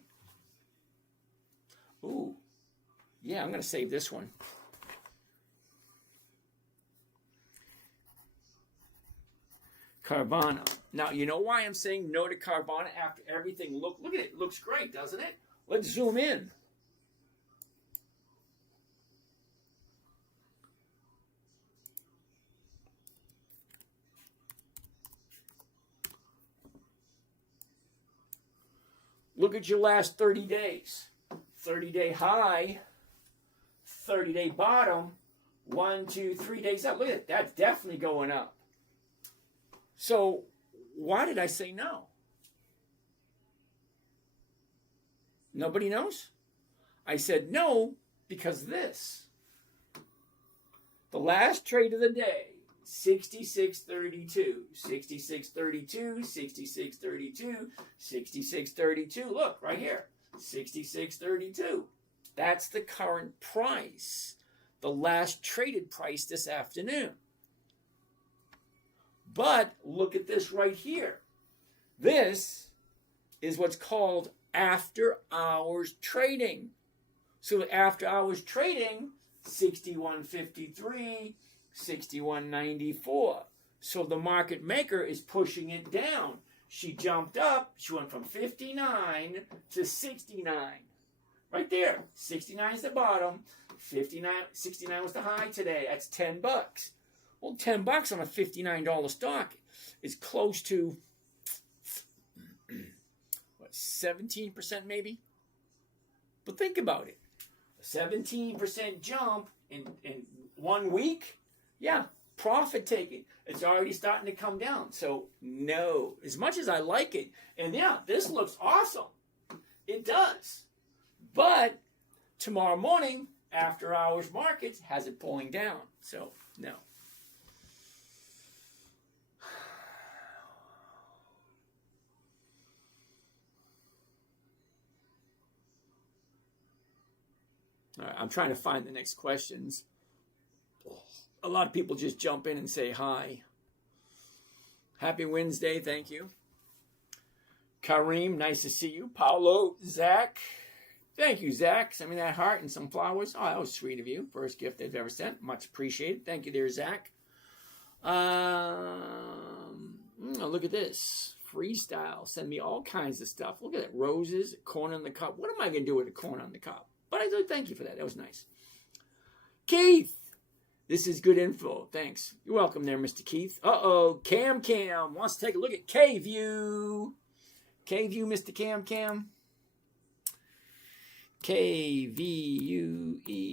Ooh. Yeah, I'm going to save this one. Carvana. Now, you know why I'm saying no to Carvana after everything? Look at it. It looks great, doesn't it? Let's zoom in. Look at your last 30 days. 30-day high, 30-day bottom, 1, 2, 3 days up. Look at it. That's definitely going up. So why did I say no? Nobody knows? I said no because this. The last trade of the day, 66.32, 66.32, 66.32, 66.32. Look, right here, 66.32. That's the current price, the last traded price this afternoon. But look at this right here. This is what's called after hours trading. So after hours trading, 61.53, 61.94. So the market maker is pushing it down. She jumped up. She went from 59 to 69. Right there. 69 is the bottom. 69 was the high today. That's $10. Well, $10 on a $59 stock is close to, what, 17% maybe? But think about it. A 17% jump in 1 week? Yeah, profit taking. It's already starting to come down. So, no. As much as I like it, and yeah, this looks awesome. It does. But tomorrow morning, after hours markets, has it pulling down. So, no. All right, I'm trying to find the next questions. A lot of people just jump in and say hi. Happy Wednesday, thank you. Kareem, nice to see you. Paulo, Zach. Thank you, Zach. Send me that heart and some flowers. Oh, that was sweet of you. First gift I've ever sent. Much appreciated. Thank you there, Zach. Look at this. Freestyle. Send me all kinds of stuff. Look at that. Roses, corn on the cob. What am I going to do with a corn on the cob? But I do thank you for that. That was nice. Keith. This is good info. Thanks. You're welcome there, Mr. Keith. Uh-oh. Cam wants to take a look at K-View. K-View, Mr. Cam. K-V-U-E.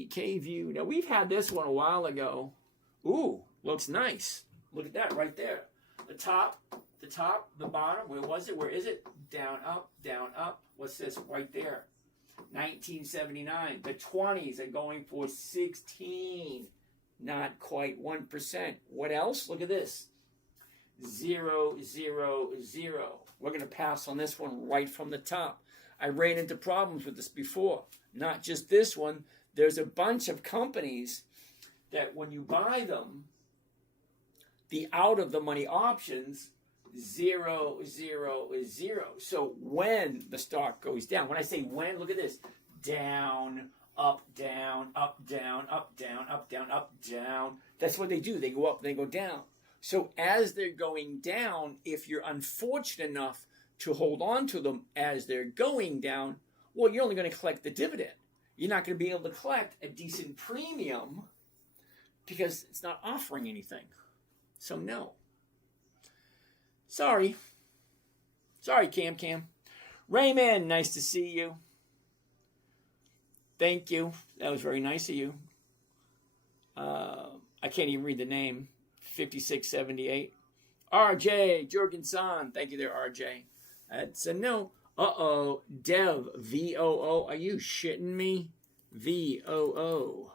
K-View. Now, we've had this one a while ago. Ooh, looks nice. Look at that right there. The top, the bottom. Where was it? Where is it? Down, up. What's this? Right there. 1979. The 20s are going for 16. Not quite 1%. What else? Look at this. 0, 0, 0. We're going to pass on this one right from the top. I ran into problems with this before. Not just this one. There's a bunch of companies that when you buy them, the out-of-the-money options, 0, 0 is 0. So when the stock goes down, when I say when, look at this. Down, up, down, up, down, up, down, up, down, up, down. That's what they do. They go up, they go down. So as they're going down, if you're unfortunate enough to hold on to them as they're going down, well, you're only going to collect the dividend. You're not going to be able to collect a decent premium because it's not offering anything. So no. Sorry, Cam. Raymond, nice to see you. Thank you. That was very nice of you. I can't even read the name. 5678. RJ Jorgensen. Thank you there, RJ. That's a no. Uh-oh. Dev. VOO. Are you shitting me? VOO.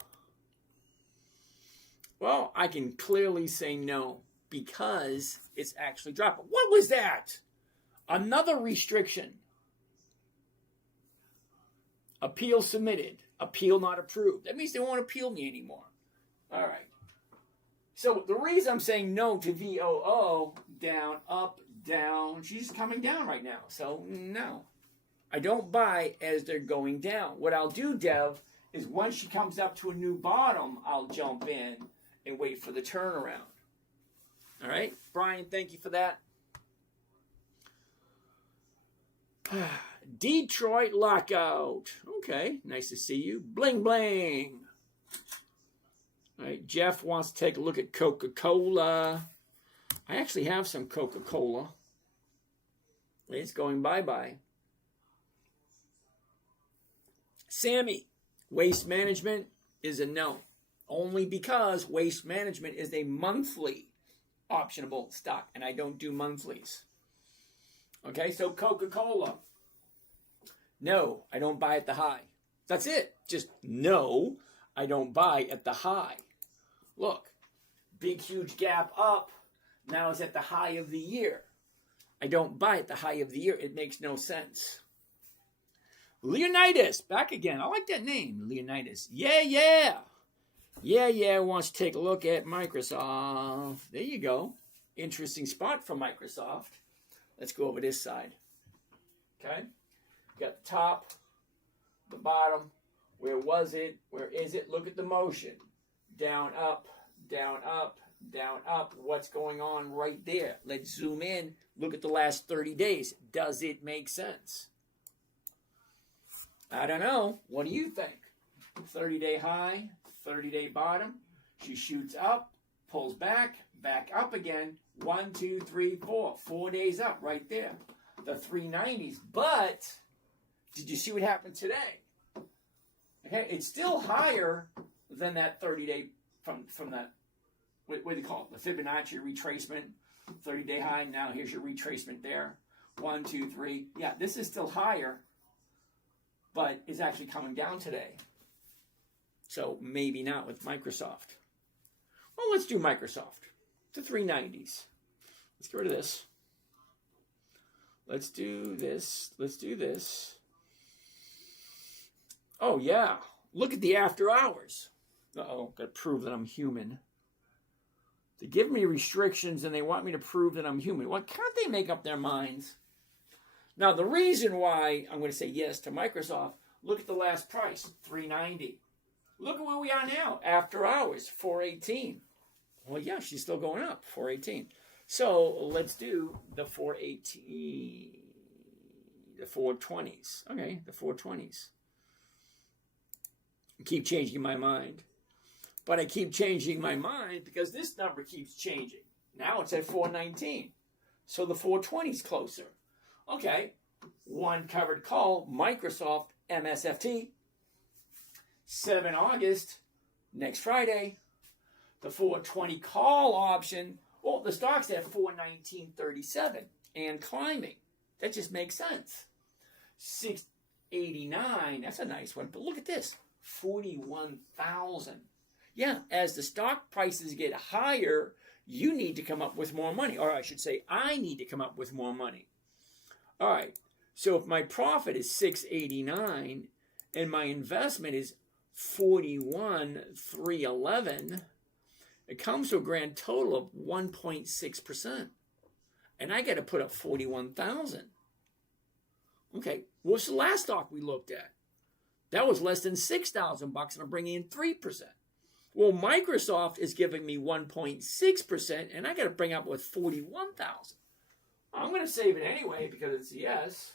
Well, I can clearly say no because it's actually dropping. What was that? Another restriction. Appeal submitted. Appeal not approved. That means they won't appeal me anymore. All right. So the reason I'm saying no to VOO, down, up, down, she's coming down right now. So no. I don't buy as they're going down. What I'll do, Dev, is once she comes up to a new bottom, I'll jump in and wait for the turnaround. All right? Brian, thank you for that. Detroit lockout. Okay, nice to see you. Bling, bling. All right, Jeff wants to take a look at Coca-Cola. I actually have some Coca-Cola. It's going bye-bye. Sammy, waste management is a no. Only because waste management is a monthly optionable stock, and I don't do monthlies. Okay, so Coca-Cola. No, I don't buy at the high. That's it. Just no, I don't buy at the high. Look, Big, huge gap up. Now it's at the high of the year. I don't buy at the high of the year. It makes no sense. Leonidas, back again. I like that name, Leonidas. Yeah. Wants to take a look at Microsoft. There you go. Interesting spot for Microsoft. Let's go over this side. Okay. Got the top, the bottom. Where was it? Where is it? Look at the motion. Down, up, down, up, down, up. What's going on right there? Let's zoom in. Look at the last 30 days. Does it make sense? I don't know. What do you think? 30-day high, 30-day bottom. She shoots up, pulls back, back up again. 1, 2, 3, 4. 4 days up right there. The 390s. But did you see what happened today? Okay, it's still higher than that 30-day from that, what do you call it? The Fibonacci retracement, 30-day high. Now here's your retracement there. 1, 2, 3. Yeah, this is still higher, but is actually coming down today. So maybe not with Microsoft. Well, let's do Microsoft. The 390s. Let's get rid of this. Let's do this. Let's do this. Oh, yeah. Look at the after hours. Uh-oh. Got to prove that I'm human. They give me restrictions and they want me to prove that I'm human. Well, can't they make up their minds? Now, the reason why I'm going to say yes to Microsoft, look at the last price, $390. Look at where we are now, after hours, $418. Well, yeah, she's still going up, $418. So let's do the $418, the 420s. Okay, the 420s. I keep changing my mind. But I keep changing my mind because this number keeps changing. Now it's at 419. So the 420's closer. Okay, one covered call, Microsoft MSFT, 7 August, next Friday. The 420 call option, well, the stock's at 419.37 and climbing. That just makes sense. 689, that's a nice one. But look at this, 41,000. Yeah, as the stock prices get higher, you need to come up with more money. Or I should say, I need to come up with more money. All right, so if my profit is 689 and my investment is 41,311, it comes to a grand total of 1.6%. And I got to put up 41,000. Okay, what's the last stock we looked at? That was less than $6,000 and I'm bringing in 3%. Well, Microsoft is giving me 1.6% and I got to bring up with 41,000. I'm going to save it anyway because it's a yes.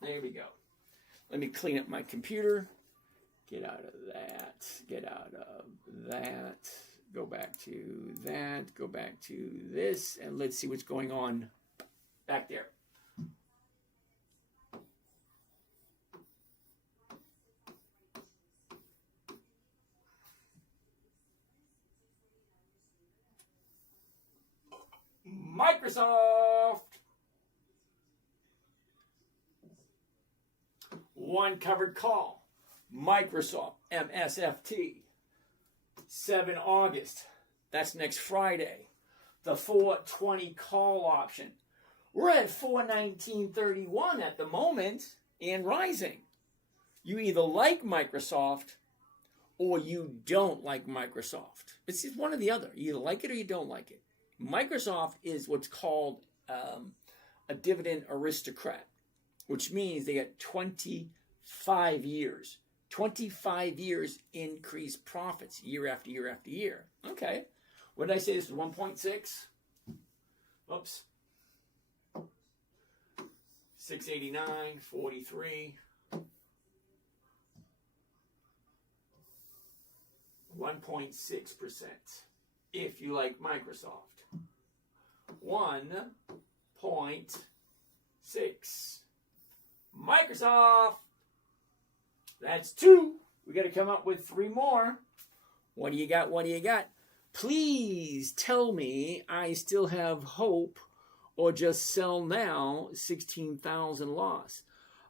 There we go. Let me clean up my computer. Get out of that. Get out of that. Go back to that. Go back to this. And let's see what's going on back there. Microsoft. One covered call. Microsoft MSFT. 7 August. That's next Friday. The 420 call option. We're at 419.31 at the moment and rising. You either like Microsoft or you don't like Microsoft. It's just one or the other. You either like it or you don't like it. Microsoft is what's called a dividend aristocrat, which means they got 25 years. 25 years increased profits year after year after year. Okay. What did I say? This is 1.6? Oops. 689, 43. 1.6% if you like Microsoft. 1.6. Microsoft. That's 2. We got to come up with 3 more. What do you got? What do you got? Please tell me I still have hope or just sell now, 16,000 loss.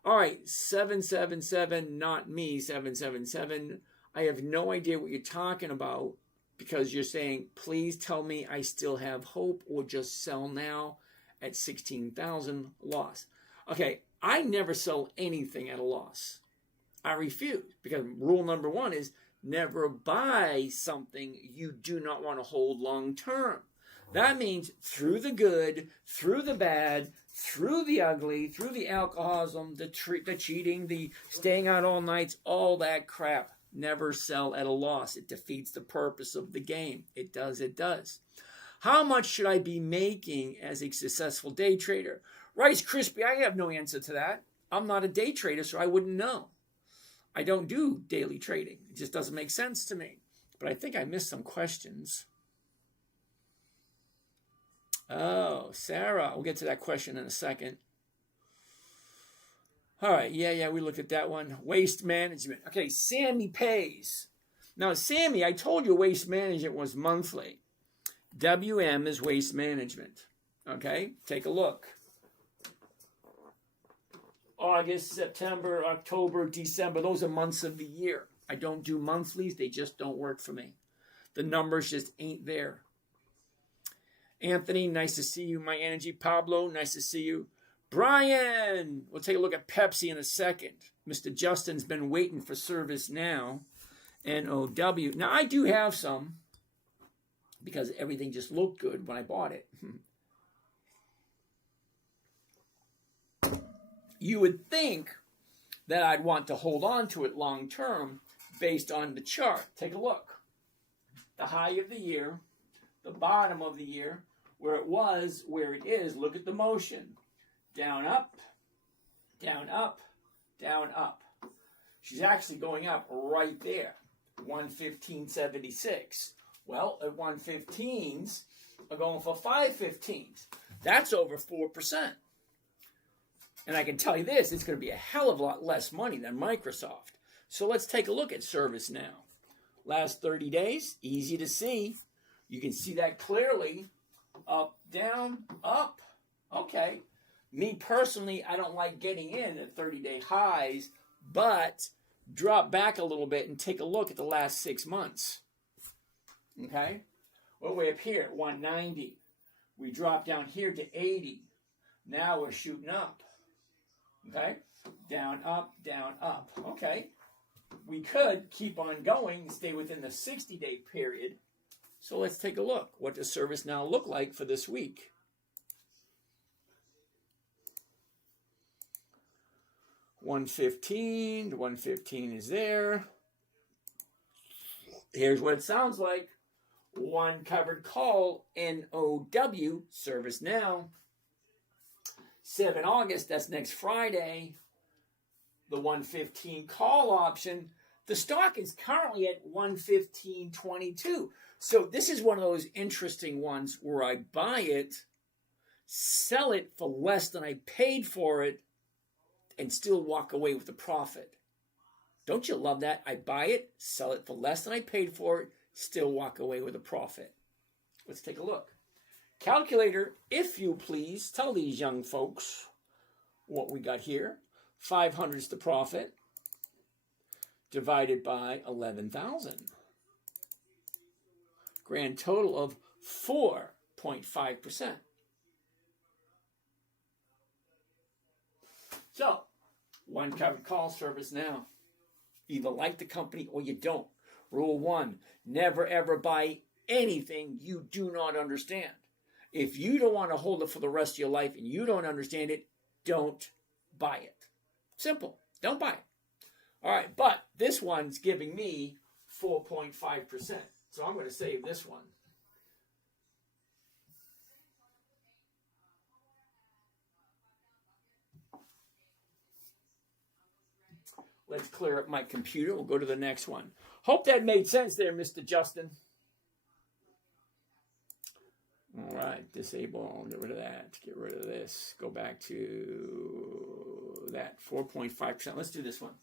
All right, 777, not me, 777. I have no idea what you're talking about because you're saying, please tell me I still have hope or just sell now at 16,000 loss. Okay, I never sell anything at a loss. I refuse because rule number 1 is never buy something you do not want to hold long term. That means through the good, through the bad, through the ugly, through the alcoholism, the cheating, the staying out all nights, all that crap. Never sell at a loss. It defeats the purpose of the game. It does. How much should I be making as a successful day trader? Rice Krispie, I have no answer to that. I'm not a day trader, so I wouldn't know. I don't do daily trading. It just doesn't make sense to me. But I think I missed some questions. Oh, Sarah. We'll get to that question in a second. All right. Yeah, we looked at that one. Waste management. Okay, Sammy pays. Now, Sammy, I told you waste management was monthly. WM is waste management. Okay, take a look. August, September, October, December. Those are months of the year. I don't do monthlies. They just don't work for me. The numbers just ain't there. Anthony, nice to see you. My energy. Pablo, nice to see you. Brian, we'll take a look at Pepsi in a second. Mr. Justin's been waiting for service now. NOW. Now, I do have some because everything just looked good when I bought it. You would think that I'd want to hold on to it long term based on the chart. Take a look. The high of the year, the bottom of the year, where it was, where it is. Look at the motion. Down, up, down, up, down, up. She's actually going up right there. 115.76. Well, at 115s are going for 515s. That's over 4%. And I can tell you this, it's going to be a hell of a lot less money than Microsoft. So let's take a look at ServiceNow. Last 30 days, easy to see. You can see that clearly. Up, down, up. Okay. Me personally, I don't like getting in at 30-day highs, but drop back a little bit and take a look at the last 6 months. Okay? We're way up here at 190. We drop down here to 80. Now we're shooting up. Okay? Down, up, down, up. Okay. We could keep on going and stay within the 60-day period. So let's take a look. What does ServiceNow look like for this week? $115. The $115 is there. Here's what it sounds like. One covered call, NOW, ServiceNow. 7 August, that's next Friday. The 115 call option. The stock is currently at 115.22. So this is one of those interesting ones where I buy it, sell it for less than I paid for it, and still walk away with a profit. Don't you love that? I buy it, sell it for less than I paid for it, still walk away with a profit. Let's take a look. Calculator, if you please, tell these young folks what we got here. 500 is the profit, divided by 11,000. Grand total of 4.5%. So, one covered call ServiceNow. Either like the company or you don't. Rule 1, never ever buy anything you do not understand. If you don't want to hold it for the rest of your life and you don't understand it, don't buy it. Simple. Don't buy it. All right, but this one's giving me 4.5%. So I'm going to save this one. Let's clear up my computer. We'll go to the next one. Hope that made sense there, Mr. Justin. All right, disable, get rid of that, get rid of this, go back to that 4.5%. Let's do this one.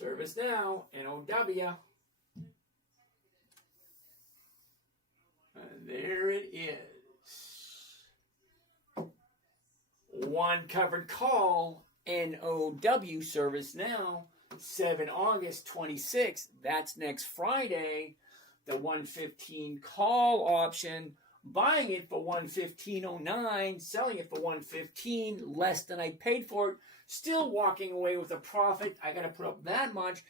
ServiceNow, NOW. There it is. One covered call, NOW service now, 7 August 26th. That's next Friday. The 115 call option, buying it for 115.09, selling it for 115, less than I paid for it, still walking away with a profit. I got to put up that much,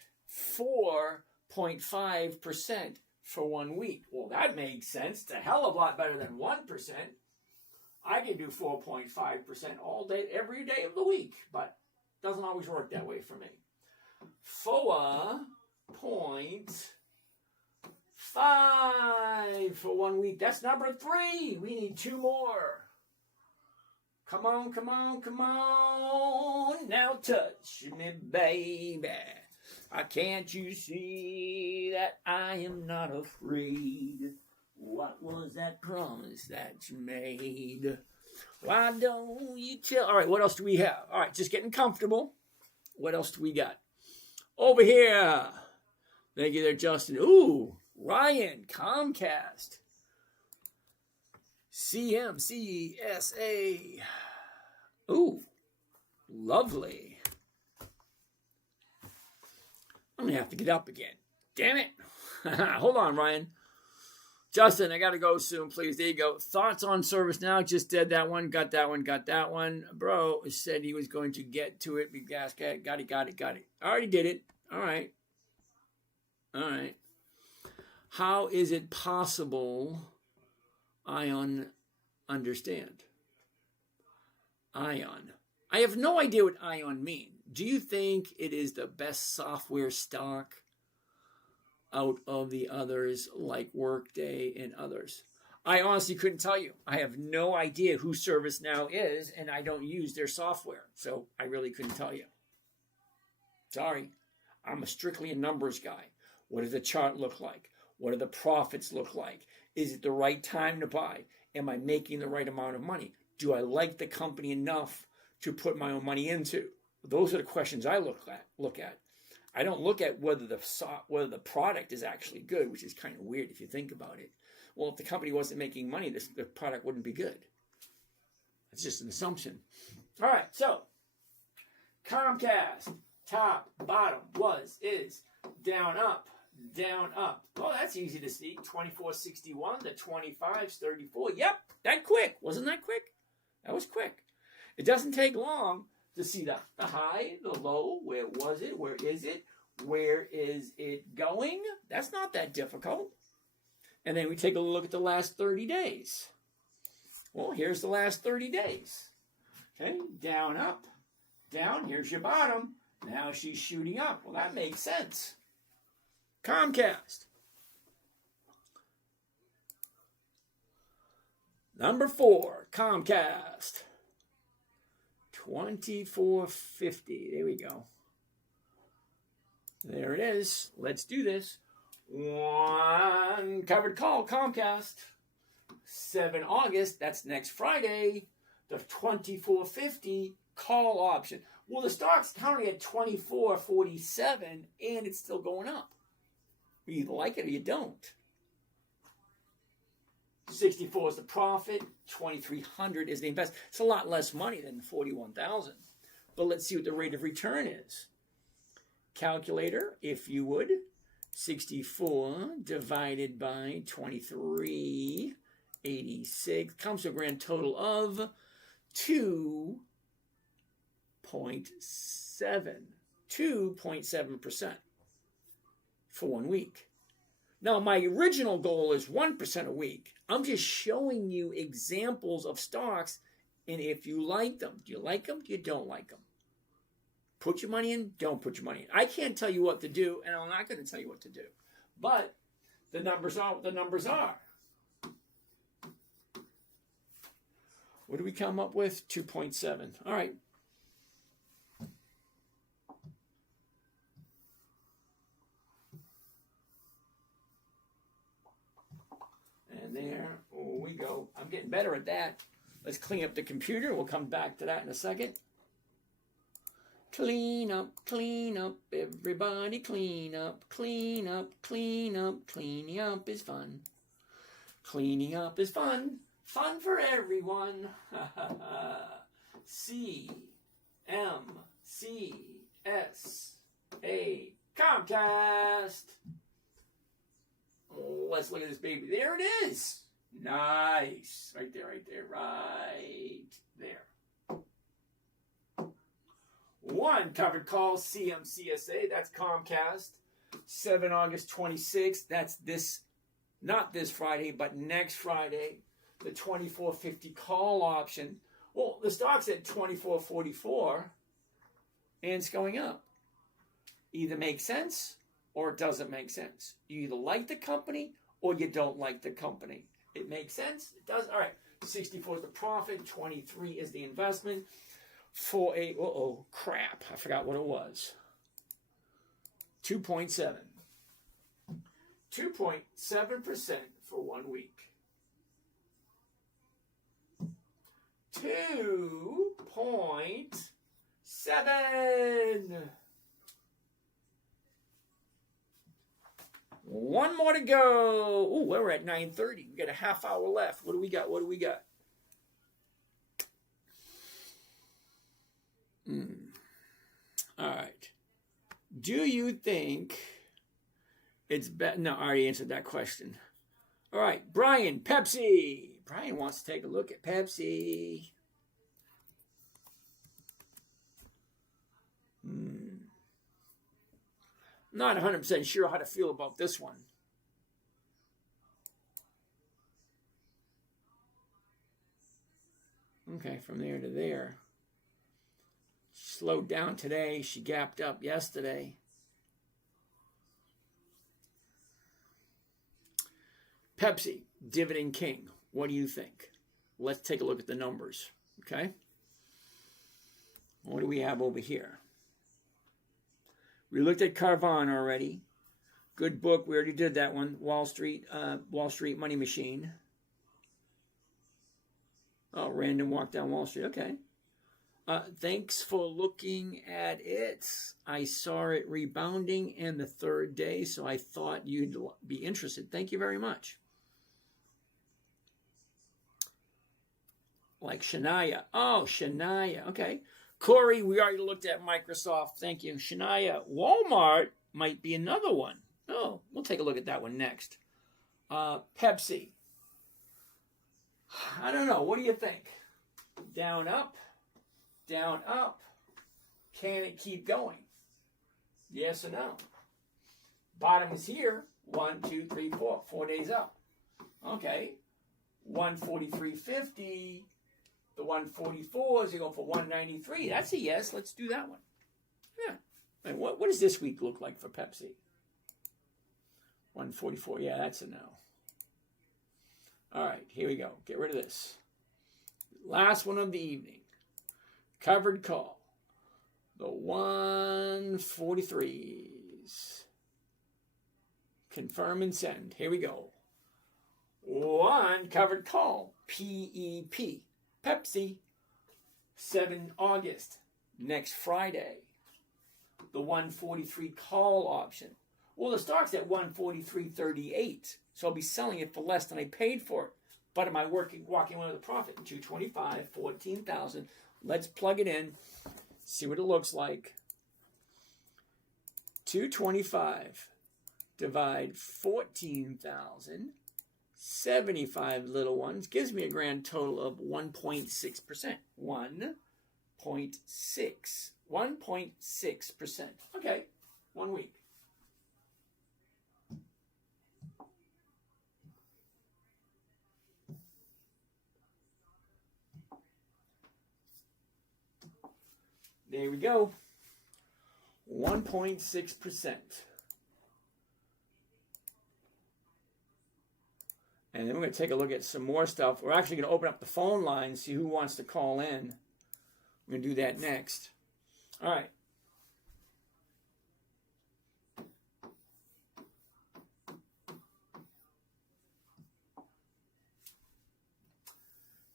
4.5% for 1 week. Well, that makes sense. It's a hell of a lot better than 1%. I can do 4.5% all day, every day of the week, but it doesn't always work that way for me. 4.5 for 1 week. That's number 3. We need 2 more. Come on, come on, come on. Now touch me, baby. Can't you see that I am not afraid? What was that promise that you made? Why don't you tell? All right, what else do we have? All right, just getting comfortable. What else do we got? Over here. Thank you there, Justin. Ooh, Ryan, Comcast. CMCSA. Ooh, lovely. I'm going to have to get up again. Damn it. Hold on, Ryan. Justin, I got to go soon, please. There you go. Thoughts on ServiceNow? Just did that one. Got that one. Got that one. Bro said he was going to get to it. Got it. I already did it. All right. How is it possible Ion understand? Ion. I have no idea what Ion means. Do you think it is the best software stock out of the others like Workday and others? I honestly couldn't tell you. I have no idea who ServiceNow is, and I don't use their software. So I really couldn't tell you. Sorry. I'm strictly a numbers guy. What does the chart look like? What do the profits look like? Is it the right time to buy? Am I making the right amount of money? Do I like the company enough to put my own money into? Those are the questions I look at. I don't look at whether the product is actually good, which is kind of weird if you think about it. Well, if the company wasn't making money, the product wouldn't be good. It's just an assumption. All right, so Comcast, top, bottom, is, down, up. Oh, that's easy to see. 24.61, the 25's 34. Yep, that quick. Wasn't that quick? That was quick. It doesn't take long to see the high, the low, where was it, where is it going? That's not that difficult. And then we take a look at the last 30 days. Well, here's the last 30 days. Okay, down, up, down, here's your bottom. Now she's shooting up. Well, that makes sense. Comcast. Number 4, Comcast. 24.50. There we go. There it is. Let's do this. One covered call, Comcast. 7 August. That's next Friday. The 24.50 call option. Well, the stock's currently at 24.47, and it's still going up. You either like it or you don't. 64 is the profit. 2,300 is the invest. It's a lot less money than 41,000. But let's see what the rate of return is. Calculator, if you would. 64 divided by 23.86 comes to a grand total of 2.7% for 1 week. Now, my original goal is 1% a week. I'm just showing you examples of stocks, and if you like them, do you like them? You don't like them. Put your money in, don't put your money in. I can't tell you what to do, and I'm not going to tell you what to do. But the numbers are what the numbers are. What do we come up with? 2.7. All right. And there we go. I'm getting better at that. Let's clean up the computer. We'll come back to that in a second. Clean up, everybody clean up, clean up, clean up, cleaning up is fun. Cleaning up is fun. Fun for everyone. CMCSA Comcast. Let's look at this baby. There it is. Nice. Right there, right there, right there. One covered call, CMCSA. That's Comcast. 7 August 26th. That's this, not this Friday, but next Friday. The 24.50 call option. Well, the stock's at 24.44 and it's going up. Either makes sense or it doesn't make sense. You either like the company or you don't like the company. It makes sense. It does. All right. 64 is the profit. 23 is the investment. For a, crap. I forgot what it was. 2.7. 2.7% for 1 week. 2.7. One more to go. Oh, we're at 9:30. We got a half hour left. What do we got? What do we got? All right. Do you think it's better? No, I already answered that question. All right. Brian, Pepsi. Brian wants to take a look at Pepsi. Not 100% sure how to feel about this one. Okay, from there to there. Slowed down today. She gapped up yesterday. Pepsi, Dividend King. What do you think? Let's take a look at the numbers. Okay? What do we have over here? We looked at Carvana already. Good book. We already did that one. Wall Street Money Machine. Oh, random walk down Wall Street. Okay. Thanks for looking at it. I saw it rebounding in the third day, so I thought you'd be interested. Thank you very much. Like Shania. Oh, Shania. Okay. Corey, we already looked at Microsoft. Thank you. Shania. Walmart might be another one. Oh, we'll take a look at that one next. Pepsi. I don't know. What do you think? Down, up? Down, up? Can it keep going? Yes or no? Bottom is here. 1, 2, 3, 4. 4 days up. Okay. 143.50. The 144s, you go for 193. That's a yes. Let's do that one. Yeah. And what does this week look like for Pepsi? 144. Yeah, that's a no. All right, here we go. Get rid of this. Last one of the evening. Covered call. The 143s. Confirm and send. Here we go. One covered call. PEP. Pepsi. 7 August. Next Friday. The 143 call option. Well, the stock's at 143.38. So I'll be selling it for less than I paid for it. But am I walking away with a profit? 225, 14,000. Let's plug it in. See what it looks like. 225 divide 14,000. 75 little ones gives me a grand total of 1.6%. 1.6. 1.6%. Okay, 1 week. There we go. 1.6%. And then we're going to take a look at some more stuff. We're actually going to open up the phone line and see who wants to call in. We're going to do that next. All right.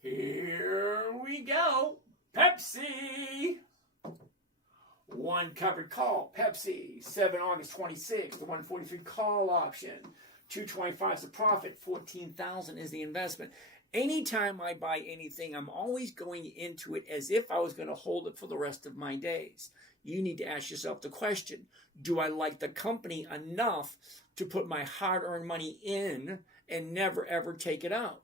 Here we go. Pepsi. One covered call. Pepsi. 7 August 26th. The 143 call option. 225 is the profit, 14,000 is the investment. Anytime I buy anything, I'm always going into it as if I was going to hold it for the rest of my days. You need to ask yourself the question, do I like the company enough to put my hard-earned money in and never, ever take it out?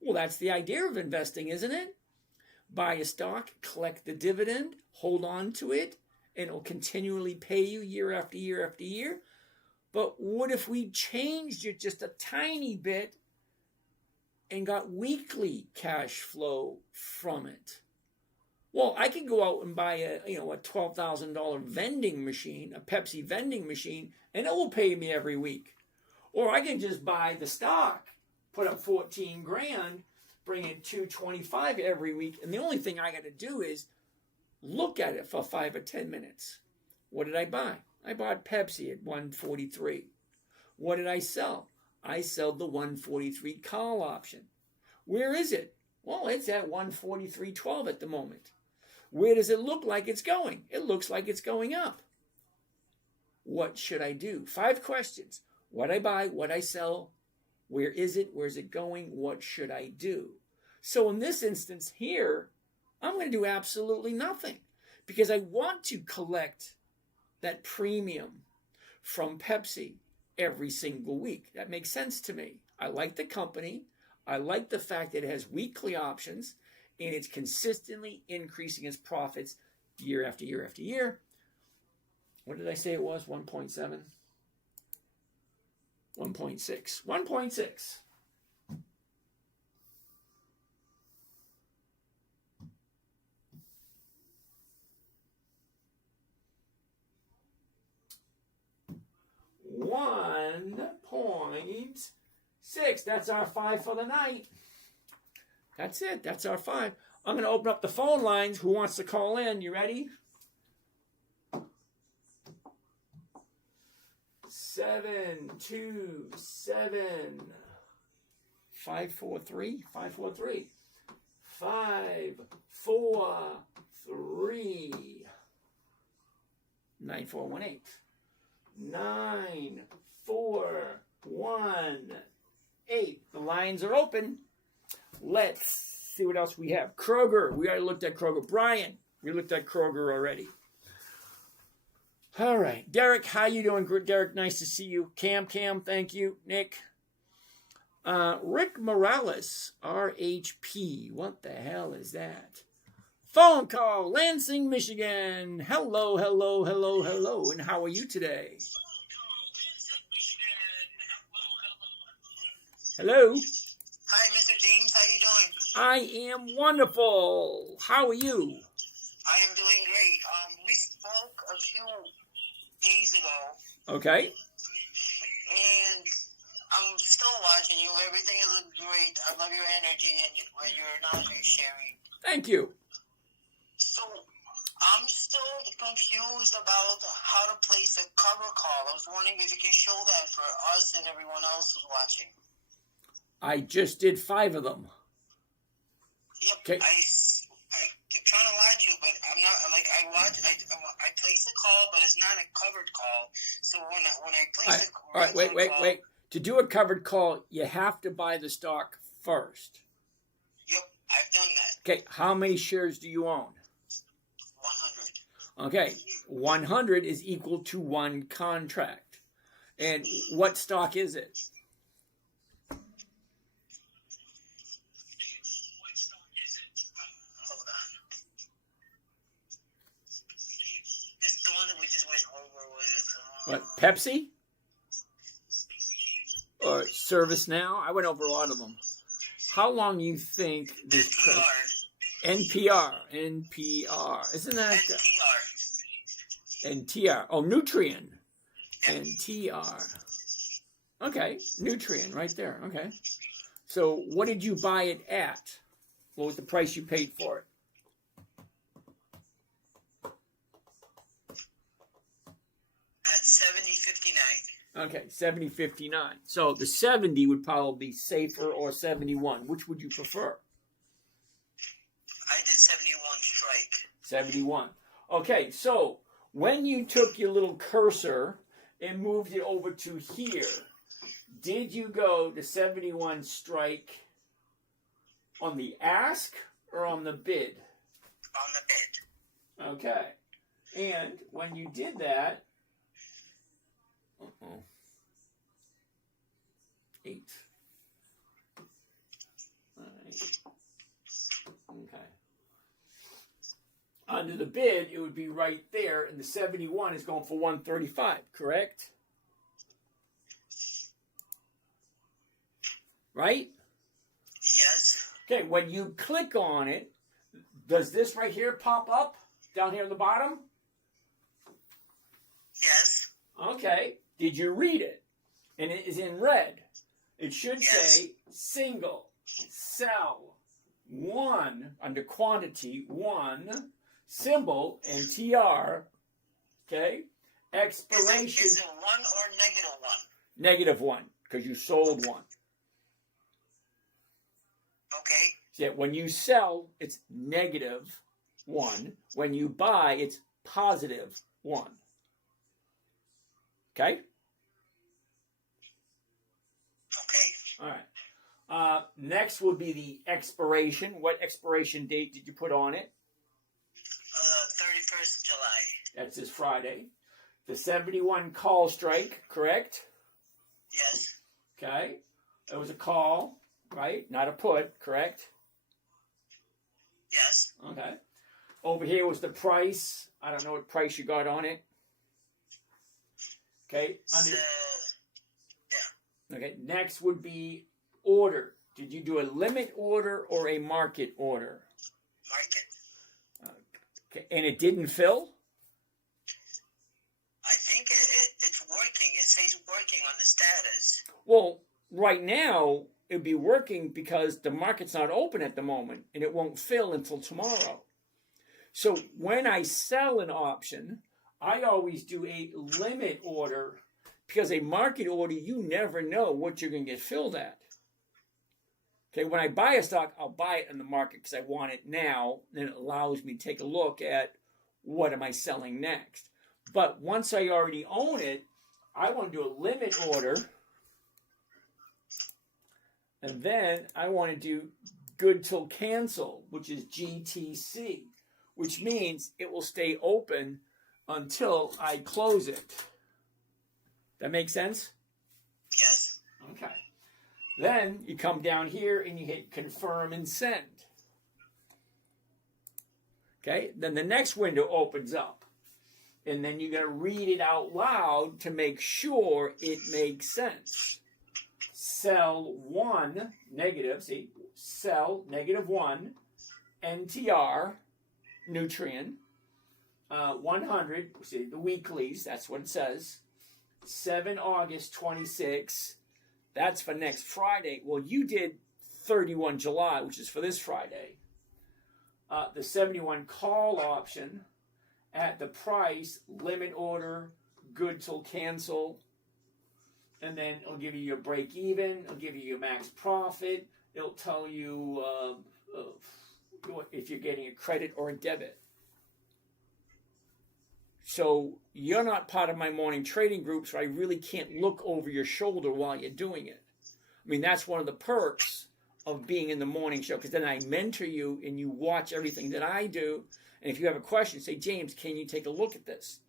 Well, that's the idea of investing, isn't it? Buy a stock, collect the dividend, hold on to it, and it'll continually pay you year after year after year. But what if we changed it just a tiny bit and got weekly cash flow from it? Well, I could go out and buy a $12,000 vending machine, a Pepsi vending machine, and it will pay me every week. Or I can just buy the stock, put up 14 grand, bring in 225 every week, and the only thing I got to do is look at it for 5 or 10 minutes. What did I buy? I bought Pepsi at 143. What did I sell? I sold the 143 call option. Where is it? Well, it's at 143.12 at the moment. Where does it look like it's going? It looks like it's going up. What should I do? 5 questions. What I buy, what I sell, where is it, where's it going, what should I do? So in this instance here, I'm going to do absolutely nothing because I want to collect that premium from Pepsi every single week. That makes sense to me. I like the company. I like the fact that it has weekly options and it's consistently increasing its profits year after year after year. What did I say it was? 1.7? 1.6. 1.6. $1.6. That's our 5 for the night. That's it. That's our 5. I'm going to open up the phone lines. Who wants to call in? You ready? 727 543 543 543 9418 9418. The lines are open. Let's see what else we have. Kroger. We already looked at Kroger. Brian. We looked at Kroger already. All right. Derek, how you doing? Derek, nice to see you. Cam, thank you. Nick. Rick Morales, RHP. What the hell is that? Phone call, Lansing, Michigan. Hello. And how are you today? Hello. Hi, Mr. James. How you doing? I am wonderful. How are you? I am doing great. We spoke a few days ago. Okay. And I'm still watching you. Everything is great. I love your energy and your knowledge you're sharing. Thank you. So, I'm still confused about how to place a cover call. I was wondering if you can show that for us and everyone else who's watching. I just did 5 of them. Yep. Okay. I'm trying to watch you, but I'm not I place a call, but it's not a covered call. So when I place all right, wait. To do a covered call, you have to buy the stock first. Yep, I've done that. Okay, how many shares do you own? 100. Okay, 100 is equal to 1 contract. And what stock is it? What, Pepsi? Or ServiceNow? I went over a lot of them. How long you think this NPR. Isn't that NTR? Oh, Nutrien. NTR. Okay, Nutrien right there. Okay. So what did you buy it at? What was the price you paid for it? At $70.59. Okay, $70.59. So the 70 would probably be safer, or 71. Which would you prefer? I did 71 strike. 71. Okay, so when you took your little cursor and moved it over to here, did you go to 71 strike on the ask or on the bid? On the bid. Okay. And when you did that, 8. All right. Okay. Under the bid, it would be right there, and the 71 is going for 135, correct? Right? Yes. Okay, when you click on it, does this right here pop up down here at the bottom? Yes. Okay. Did you read it? And it is in red. It should Yes. say single, sell, 1, under quantity, 1, symbol, and TR, okay? Expiration. Is it 1 or negative 1? Negative 1, because you sold 1. Okay. So when you sell, it's negative 1. When you buy, it's positive 1. Okay? Okay. All right. Next would be the expiration. What expiration date did you put on it? 31st July. That's this Friday. The 71 call strike, correct? Yes. Okay. It was a call, right? Not a put, correct? Yes. Okay. Over here was the price. I don't know what price you got on it. Okay. Under, Yeah. okay. Next would be order. Did you do a limit order or a market order? Market. Okay. And it didn't fill? I think it's working. It says working on the status. Well, right now, it'd be working because the market's not open at the moment and it won't fill until tomorrow. So when I sell an option, I always do a limit order because a market order, you never know what you're going to get filled at. Okay, when I buy a stock, I'll buy it in the market because I want it now. Then it allows me to take a look at what am I selling next. But once I already own it, I want to do a limit order. And then I want to do good till cancel, which is GTC, which means it will stay open until I close it. That make sense? Yes. Okay. Then you come down here and you hit confirm and send. Okay. Then the next window opens up. And then you got to read it out loud to make sure it makes sense. Sell 1, negative, see, sell negative 1, NTR, Nutrien, 100, see, the weeklies, that's what it says. 7 August 26, that's for next Friday. Well, you did 31 July, which is for this Friday. The 71 call option at the price, limit order, good till cancel. And then it'll give you your break even. It'll give you your max profit. It'll tell you if you're getting a credit or a debit. So you're not part of my morning trading group, so I really can't look over your shoulder while you're doing it. I mean, that's one of the perks of being in the morning show, because then I mentor you and you watch everything that I do. And if you have a question, say, James, can you take a look at this?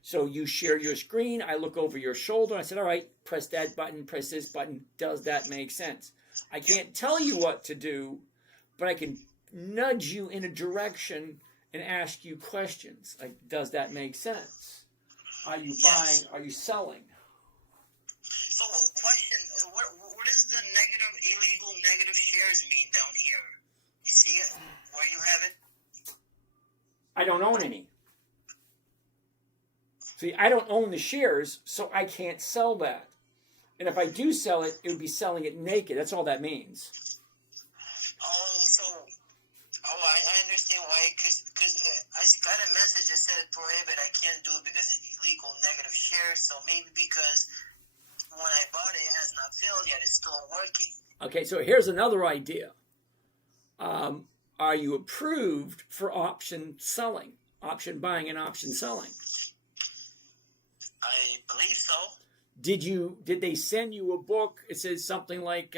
So you share your screen, I look over your shoulder, I said, all right, press that button, press this button. Does that make sense? I can't tell you what to do, but I can nudge you in a direction and ask you questions. Like, does that make sense? Are you buying? Are you selling? So, question, what does the illegal negative shares mean down here? You see it where you have it? I don't own any. See, I don't own the shares, so I can't sell that. And if I do sell it, it would be selling it naked. That's all that means. I understand why, because I got a message that said prohibit. I can't do it because it's illegal negative shares. So maybe because when I bought it, it has not filled yet. It's still working. Okay, so here's another idea. Are you approved for option selling? Option buying and option selling? I believe so. Did they send you a book? It says something like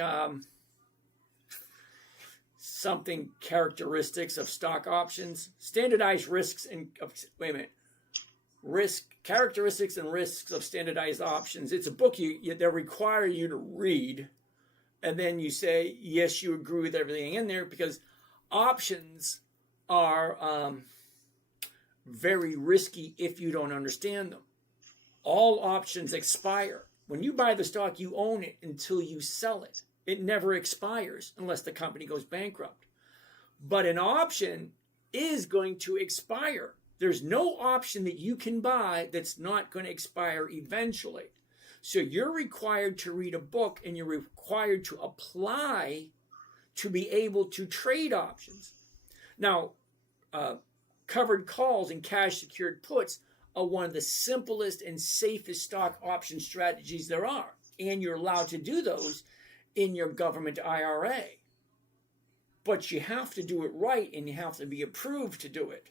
something characteristics of stock options, standardized risks and wait a minute, characteristics and risks of standardized options. It's a book they require you to read, and then you say yes, you agree with everything in there, because options are very risky if you don't understand them. All options expire. When you buy the stock, you own it until you sell it. It never expires unless the company goes bankrupt. But an option is going to expire. There's no option that you can buy that's not going to expire eventually. So you're required to read a book, and you're required to apply to be able to trade options. Now, covered calls and cash secured puts are one of the simplest and safest stock option strategies there are. And you're allowed to do those in your government IRA. But you have to do it right, and you have to be approved to do it.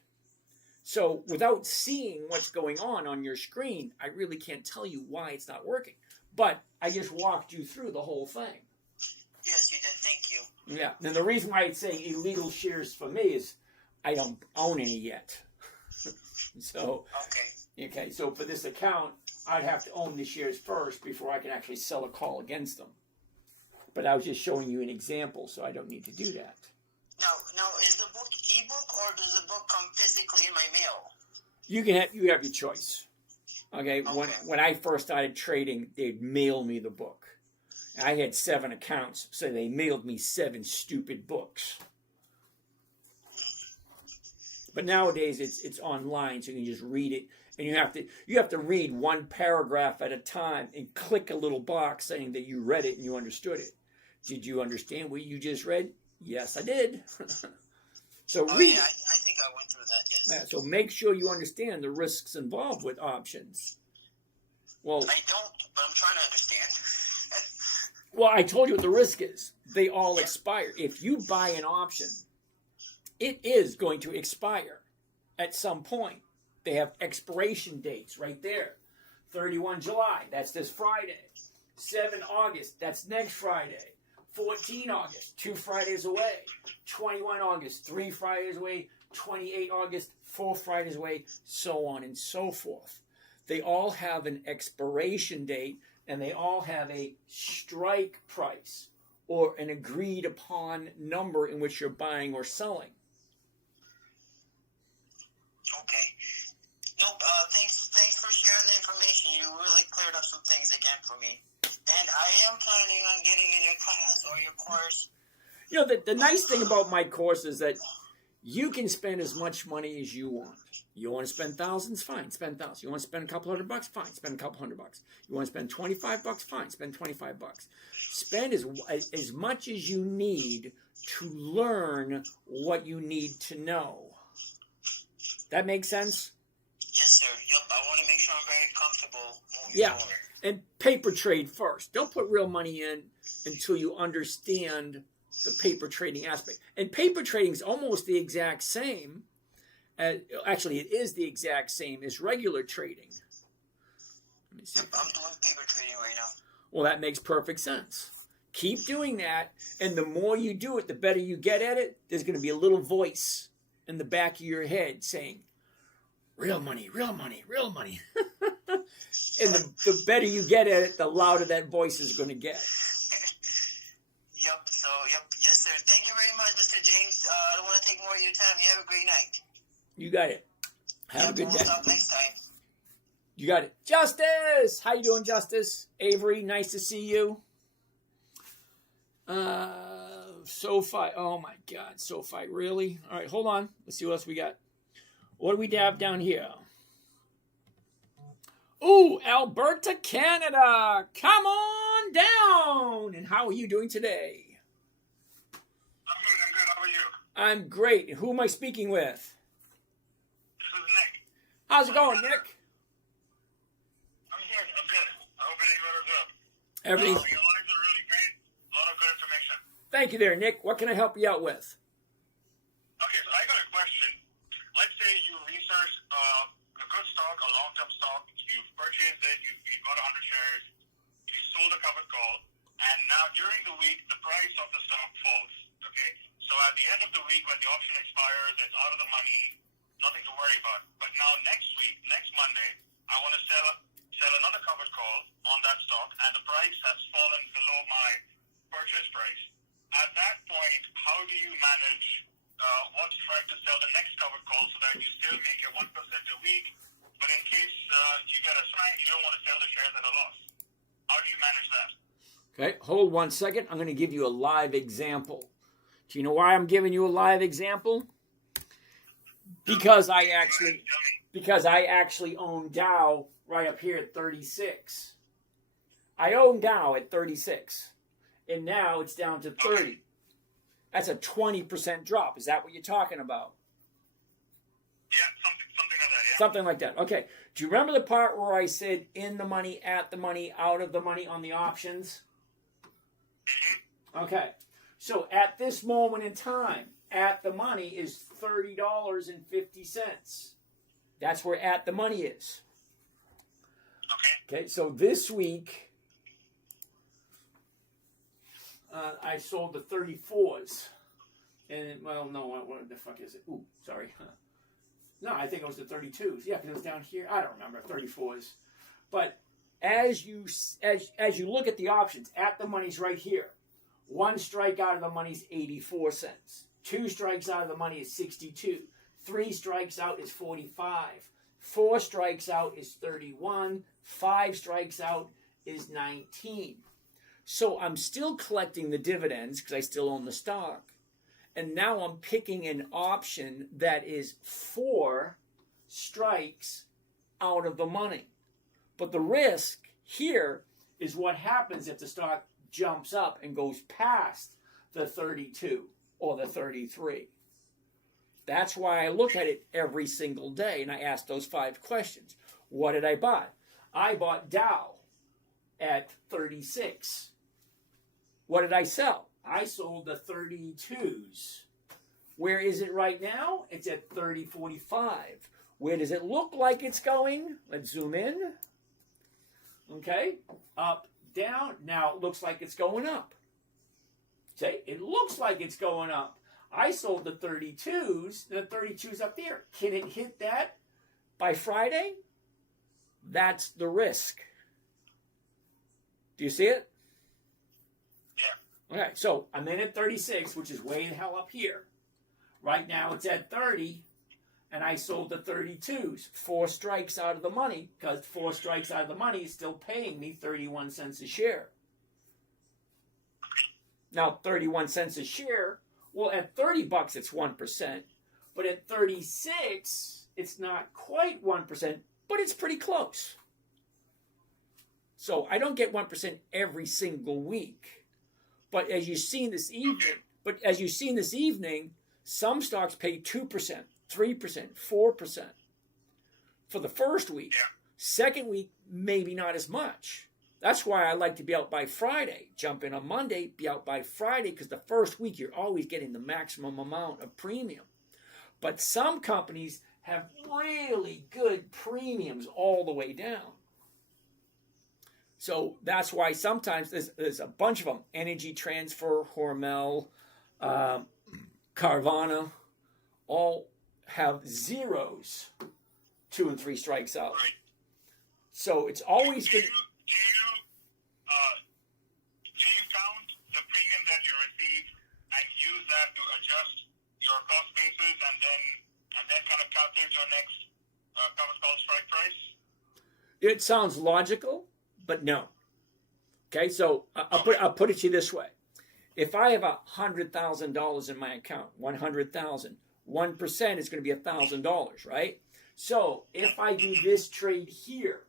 So without seeing what's going on your screen, I really can't tell you why it's not working. But I just walked you through the whole thing. Yes, you did. Thank you. Yeah. And the reason why it's saying illegal shares for me is I don't own any yet. So, okay. So for this account, I'd have to own the shares first before I can actually sell a call against them. But I was just showing you an example, so I don't need to do that. Now, is the book ebook, or does the book come physically in my mail? You have your choice. Okay. When I first started trading, they'd mail me the book. I had 7 accounts, so they mailed me 7 stupid books. But nowadays it's online, so you can just read it, and you have to read one paragraph at a time and click a little box saying that you read it and you understood it. Did you understand what you just read? Yes, I did. So read. Yeah, I think I went through that. Yes. Yeah, so make sure you understand the risks involved with options. Well, I don't, but I'm trying to understand. Well, I told you what the risk is. They all expire. If you buy an option, it is going to expire at some point. They have expiration dates right there. 31 July, that's this Friday. 7 August, that's next Friday. 14 August, 2 Fridays away. 21 August, 3 Fridays away. 28 August, 4 Fridays away, so on and so forth. They all have an expiration date, and they all have a strike price or an agreed upon number in which you're buying or selling. Okay. Nope. Thanks for sharing the information. You really cleared up some things again for me. And I am planning on getting in your class or your course. You know, the nice thing about my course is that you can spend as much money as you want. You want to spend thousands? Fine, spend thousands. You want to spend a couple $100? Fine, spend a couple $100. You want to spend $25? Fine, spend $25. Spend as much as you need to learn what you need to know. That makes sense? Yes, sir. Yep. I want to make sure I'm very comfortable moving forward. And paper trade first. Don't put real money in until you understand the paper trading aspect. And paper trading is almost the exact same. Actually, it is the exact same as regular trading. Let me see. Yep, I'm doing paper trading right now. Well, that makes perfect sense. Keep doing that, and the more you do it, the better you get at it. There's going to be a little voice in the back of your head saying, real money, real money, real money. And the better you get at it, the louder that voice is going to get. Yes, sir. Thank you very much, Mr. James. I don't want to take more of your time. You have a great night. You got it. Have a good day. We'll talk next time. You got it. Justice! How you doing, Justice? Avery, nice to see you. SoFi. Oh, my God. SoFi, really? All right, hold on. Let's see what else we got. What do we have down here? Ooh, Alberta, Canada. Come on down. And how are you doing today? I'm good. How are you? I'm great. Who am I speaking with? This is Nick. How's it going, Nick? I'm good. I hope everything goes up. Everything. Your lines are really great. A lot of good information. Thank you there, Nick. What can I help you out with? Okay, so I got a question. Let's say you research a good stock, a long-term stock. You've purchased it. You got 100 shares. you sold a covered call, and now during the week, the price of the stock falls. Okay? So at the end of the week, when the option expires, it's out of the money, nothing to worry about. But now next week, next Monday, I want to sell another covered call on that stock, and the price has fallen below my purchase price. At that point, how do you manage what strike to sell the next covered call so that you still make your 1% a week, but in case you get assigned, you don't want to sell the shares at a loss? How do you manage that? Okay, hold 1 second. I'm going to give you a live example. Do you know why I'm giving you a live example? Because I actually own Dow right up here at 36. I own Dow at 36. And now it's down to 30. That's a 20% drop. Is that what you're talking about? Yeah, something like that, yeah. Something like that. Okay. Do you remember the part where I said in the money, at the money, out of the money on the options? Okay. So at this moment in time, at the money is $30.50. That's where at the money is. Okay. So this week, I sold the 34s. And, well, no, what the fuck is it? Ooh, sorry. No, I think it was the 32s. Yeah, because it was down here. I don't remember. 34s. But as you look at the options, at the money's right here. One strike out of the money is 84 cents. Two strikes out of the money is 62. Three strikes out is 45. Four strikes out is 31. Five strikes out is 19. So I'm still collecting the dividends because I still own the stock. And now I'm picking an option that is 4 strikes out of the money. But the risk here is what happens if the stock jumps up and goes past the 32 or the 33. That's why I look at it every single day and I ask those 5 questions. What did I buy? I bought Dow at 36. What did I sell? I sold the 32s. Where is it right now? It's at 30.45. Where does it look like it's going? Let's zoom in. Okay, up, down. Now it looks like it's going up. See, it looks like it's going up. I sold the 32s, the 32s up there. Can it hit that by Friday? That's the risk. Do you see it? Okay, so I'm in at 36, which is way the hell up here. Right now it's at 30, and I sold the 32s. 4 strikes out of the money, because 4 strikes out of the money is still paying me 31 cents a share. Now, 31 cents a share, well, at 30 bucks it's 1%, but at 36, it's not quite 1%, but it's pretty close. So I don't get 1% every single week. But as you've seen this evening, some stocks pay 2%, 3%, 4% for the first week. Yeah. Second week, maybe not as much. That's why I like to be out by Friday. Jump in on Monday, be out by Friday, because the first week you're always getting the maximum amount of premium. But some companies have really good premiums all the way down. So that's why sometimes there's a bunch of them. Energy Transfer, Hormel, Carvana, all have zeros, 2 and 3 strikes out. Right. So it's always Do good. you count the premium that you receive and use that to adjust your cost basis and then kind of calculate your next covered call strike price? It sounds logical, but no. Okay, so I'll put it to you this way. If I have $100,000 in my account, 100,000, 1% is going to be $1,000, right? So if I do this trade here,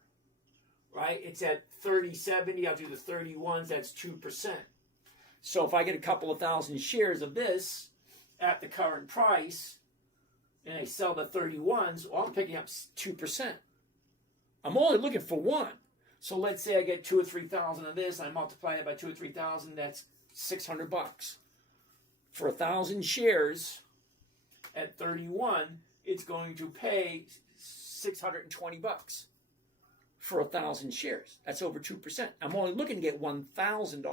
right, it's at 30.70. I'll do the 31s. That's 2%. So if I get a couple of thousand shares of this at the current price, and I sell the 31s, well, I'm picking up 2%. I'm only looking for 1. So let's say I get 2 or 3,000 of this. I multiply it by 2 or 3,000. That's $600 for 1,000 shares at 31. It's going to pay $620. for 1,000 shares. That's over 2%. I'm only looking to get $1,000.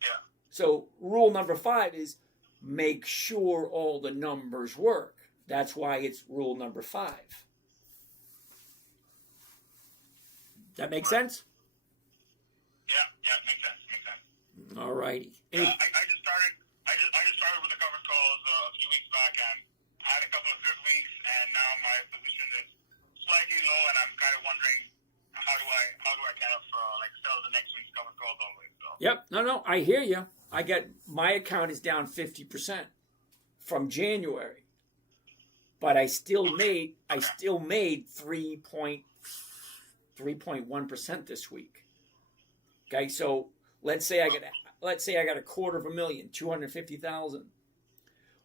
Yeah. So rule number 5 is make sure all the numbers work. That's why it's rule number 5. That make sense? Yeah, makes sense. All righty. Yeah, I just started with the covered calls a few weeks back, and I had a couple of good weeks, and now my position is slightly low, and I'm kind of wondering how do I kind of like sell the next week's covered calls always. So. Yep. No, I hear you. My account is down 50% from January, but I still made 3.1% this week. Okay, so let's say I got $250,000, 250,000.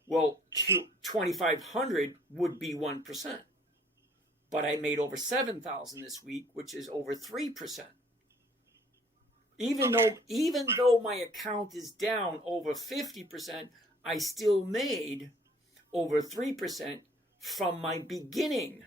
Well, 2,500 would be 1%, but I made over 7,000 this week, which is over 3%. Even though my account is down over 50%, I still made over 3% from my beginning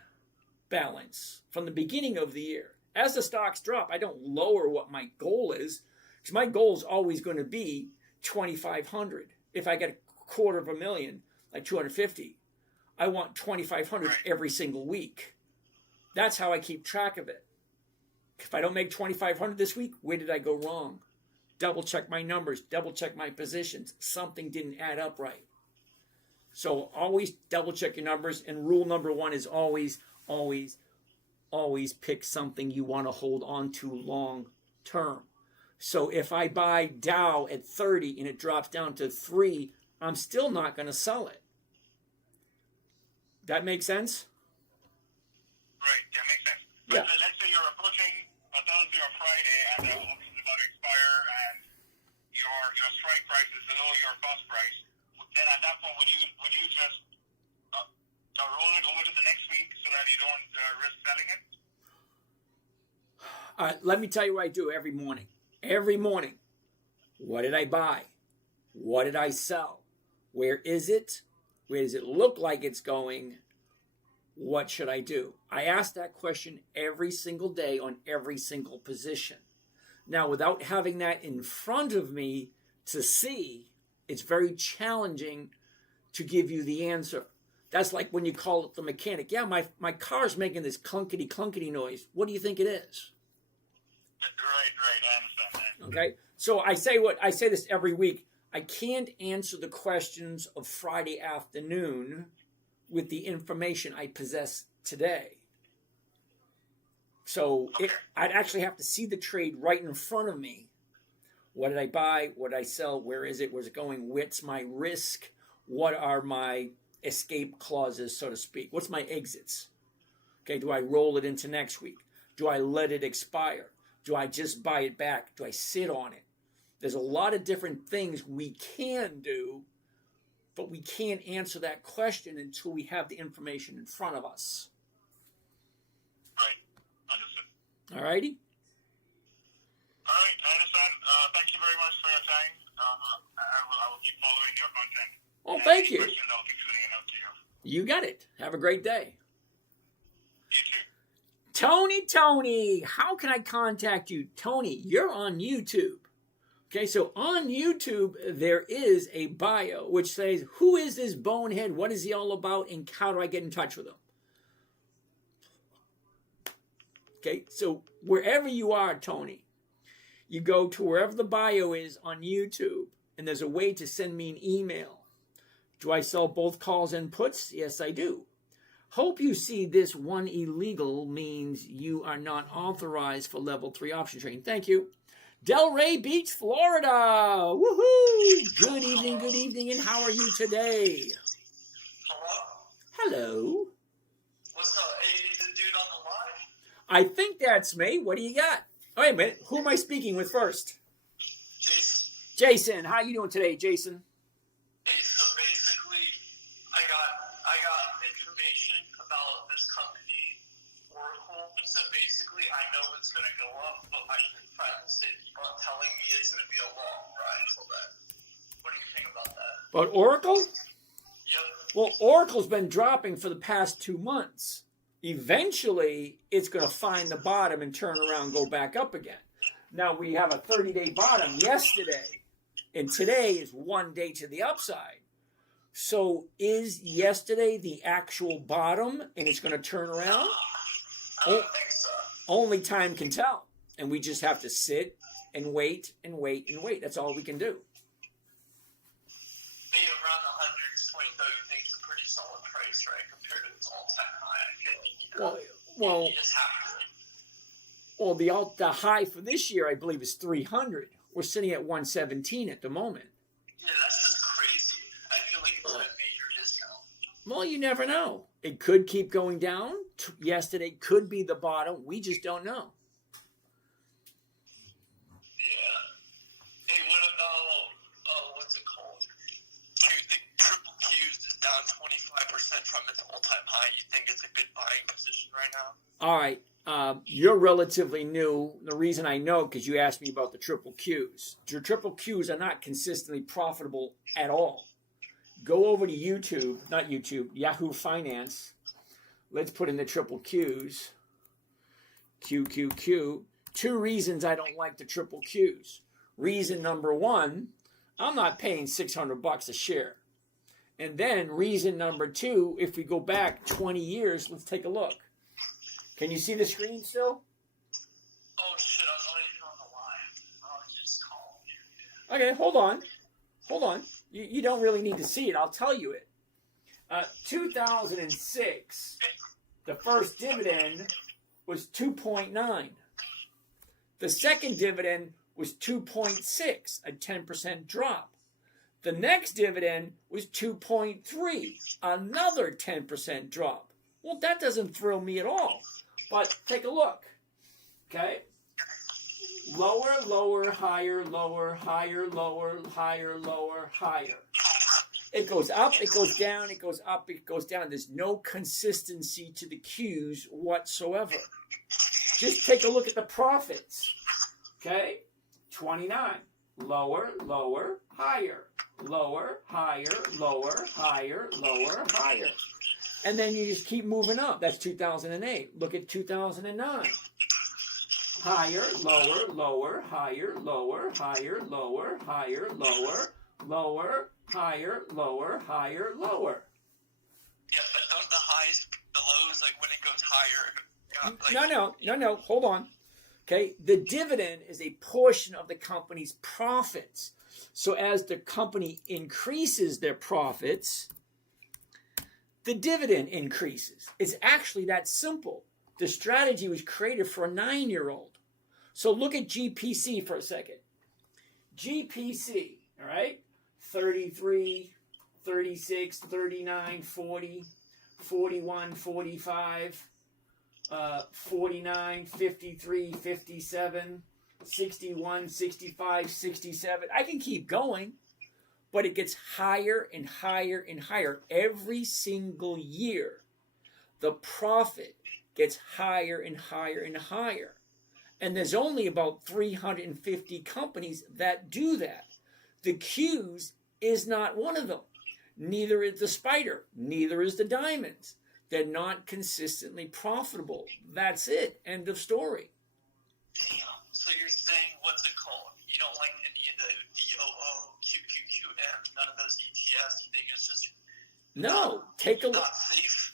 balance, from the beginning of the year. As the stocks drop, I don't lower what my goal is, because my goal is always going to be 2,500. If I get $250,000, like 250, I want 2,500 every single week. That's how I keep track of it. If I don't make 2,500 this week, where did I go wrong? Double check my numbers, double check my positions. Something didn't add up right. So always double check your numbers. And rule number 1 is always pick something you want to hold on to long term. So if I buy Dow at 30 and it drops down to 3, I'm still not going to sell it. That make sense? Right, yeah, makes sense. Yeah. But let's say you're approaching a Thursday or Friday and the option is about to expire and your strike price is below your cost price. Then at that point, would you just roll it over to the next week so that you don't risk selling it? Let me tell you what I do every morning. Every morning, what did I buy? What did I sell? Where is it? Where does it look like it's going? What should I do? I ask that question every single day on every single position. Now, without having that in front of me to see, it's very challenging to give you the answer. That's like when you call up the mechanic. Yeah, my car's making this clunkety noise. What do you think it is? Right, I understand that. Okay, so I say this every week. I can't answer the questions of Friday afternoon with the information I possess today. So I'd actually have to see the trade right in front of me. What did I buy? What did I sell? Where is it? Where's it going? What's my risk? What are my escape clauses, so to speak? What's my exits? Okay, do I roll it into next week? Do I let it expire? Do I just buy it back? Do I sit on it? There's a lot of different things we can do, but we can't answer that question until we have the information in front of us. Right, understood. All righty? All right, I understand. Thank you very much for your time. I will keep following your content. Oh, thank you. Questions, I'll keep shooting it out to you. You got it. Have a great day. You too. Tony, how can I contact you? Tony, you're on YouTube. Okay, so on YouTube, there is a bio which says, who is this bonehead? What is he all about? And how do I get in touch with him? Okay, so wherever you are, Tony, you go to wherever the bio is on YouTube, and there's a way to send me an email. Do I sell both calls and puts? Yes, I do. Hope you see this one illegal means you are not authorized for level 3 option trading. Thank you. Delray Beach, Florida. Woohoo! Good evening, and how are you today? Hello. What's up? Hey, the dude on the line? I think that's me. What do you got? Oh, wait a minute. Who am I speaking with first? Jason. Jason. How are you doing today, Jason? Hey, so basically, I got information about this company, Oracle. So basically, I know it's going to go up, but my friends, they keep on telling me it's going to be a long ride till then. What do you think about that? About Oracle? Yep. Well, Oracle's been dropping for the past 2 months. Eventually, it's going to find the bottom and turn around and go back up again. Now, we have a 30-day bottom yesterday, and today is 1 day to the upside. So is yesterday the actual bottom and it's going to turn around? I don't think so. Only time can tell. And we just have to sit and wait and wait and wait. That's all we can do. Maybe around the 100s, 2030 things a pretty solid price, right? Compared to its all-time high. I feel like, Well, you just have to. well, the high for this year, I believe, is 300. We're sitting at 117 at the moment. Yeah, that's just crazy. I feel like it's at a major discount. Well, you never know. It could keep going down. Yesterday could be the bottom. We just don't know. Yeah. Hey, what about, what's it called? Do you think Triple Q's is down 25% from its all-time high? You think it's a good buying position right now? All right. You're relatively new. The reason I know, because you asked me about the triple Qs. Your triple Qs are not consistently profitable at all. Go over to Yahoo Finance. Let's put in the triple Qs. QQQ. 2 reasons I don't like the triple Qs. Reason number 1, I'm not paying $600 a share. And then reason number 2, if we go back 20 years, let's take a look. Can you see the screen still? Oh, shit, I was not even on the line. I was just calling you. Okay, hold on. You don't really need to see it. I'll tell you it. 2006, the first dividend was 2.9. The second dividend was 2.6, a 10% drop. The next dividend was 2.3, another 10% drop. Well, that doesn't thrill me at all. But take a look. Okay? Lower, lower, higher, lower, higher, lower, higher, lower, higher. It goes up, it goes down, it goes up, it goes down. There's no consistency to the Qs whatsoever. Just take a look at the profits. Okay? 29. Lower, lower, higher. Lower, higher, lower, higher, lower, higher. And then you just keep moving up. That's 2008. Look at 2009. Higher, lower, lower, higher, lower, higher, lower, higher, lower, lower, higher, lower, higher, lower. Yeah, but don't the highs, the lows, like when it goes higher? No. Hold on. Okay, the dividend is a portion of the company's profits. So as the company increases their profits, the dividend increases. It's actually that simple. The strategy was created for a 9-year-old. So look at GPC for a second. GPC, all right? 33, 36, 39, 40, 41, 45, 49, 53, 57, 61, 65, 67. I can keep going, but it gets higher and higher and higher every single year. The profit gets higher and higher and higher. And there's only about 350 companies that do that. The Qs is not one of them. Neither is the Spider. Neither is the Diamonds. They're not consistently profitable. That's it. End of story. Damn. So you're saying, what's it called? You don't like any of the DOO, QQQM, none of those ETFs? You think it's just No. Take a look. not safe?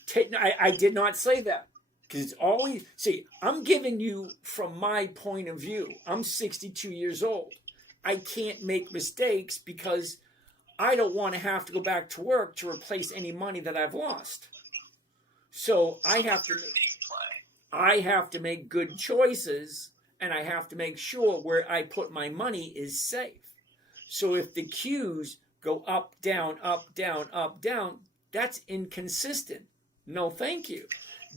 I did not say that. Because it's always, see, I'm giving you from my point of view. I'm 62 years old. I can't make mistakes because I don't want to have to go back to work to replace any money that I've lost. So I have to make good choices, and I have to make sure where I put my money is safe. So if the Qs go up, down, up, down, up, down, that's inconsistent. No, thank you.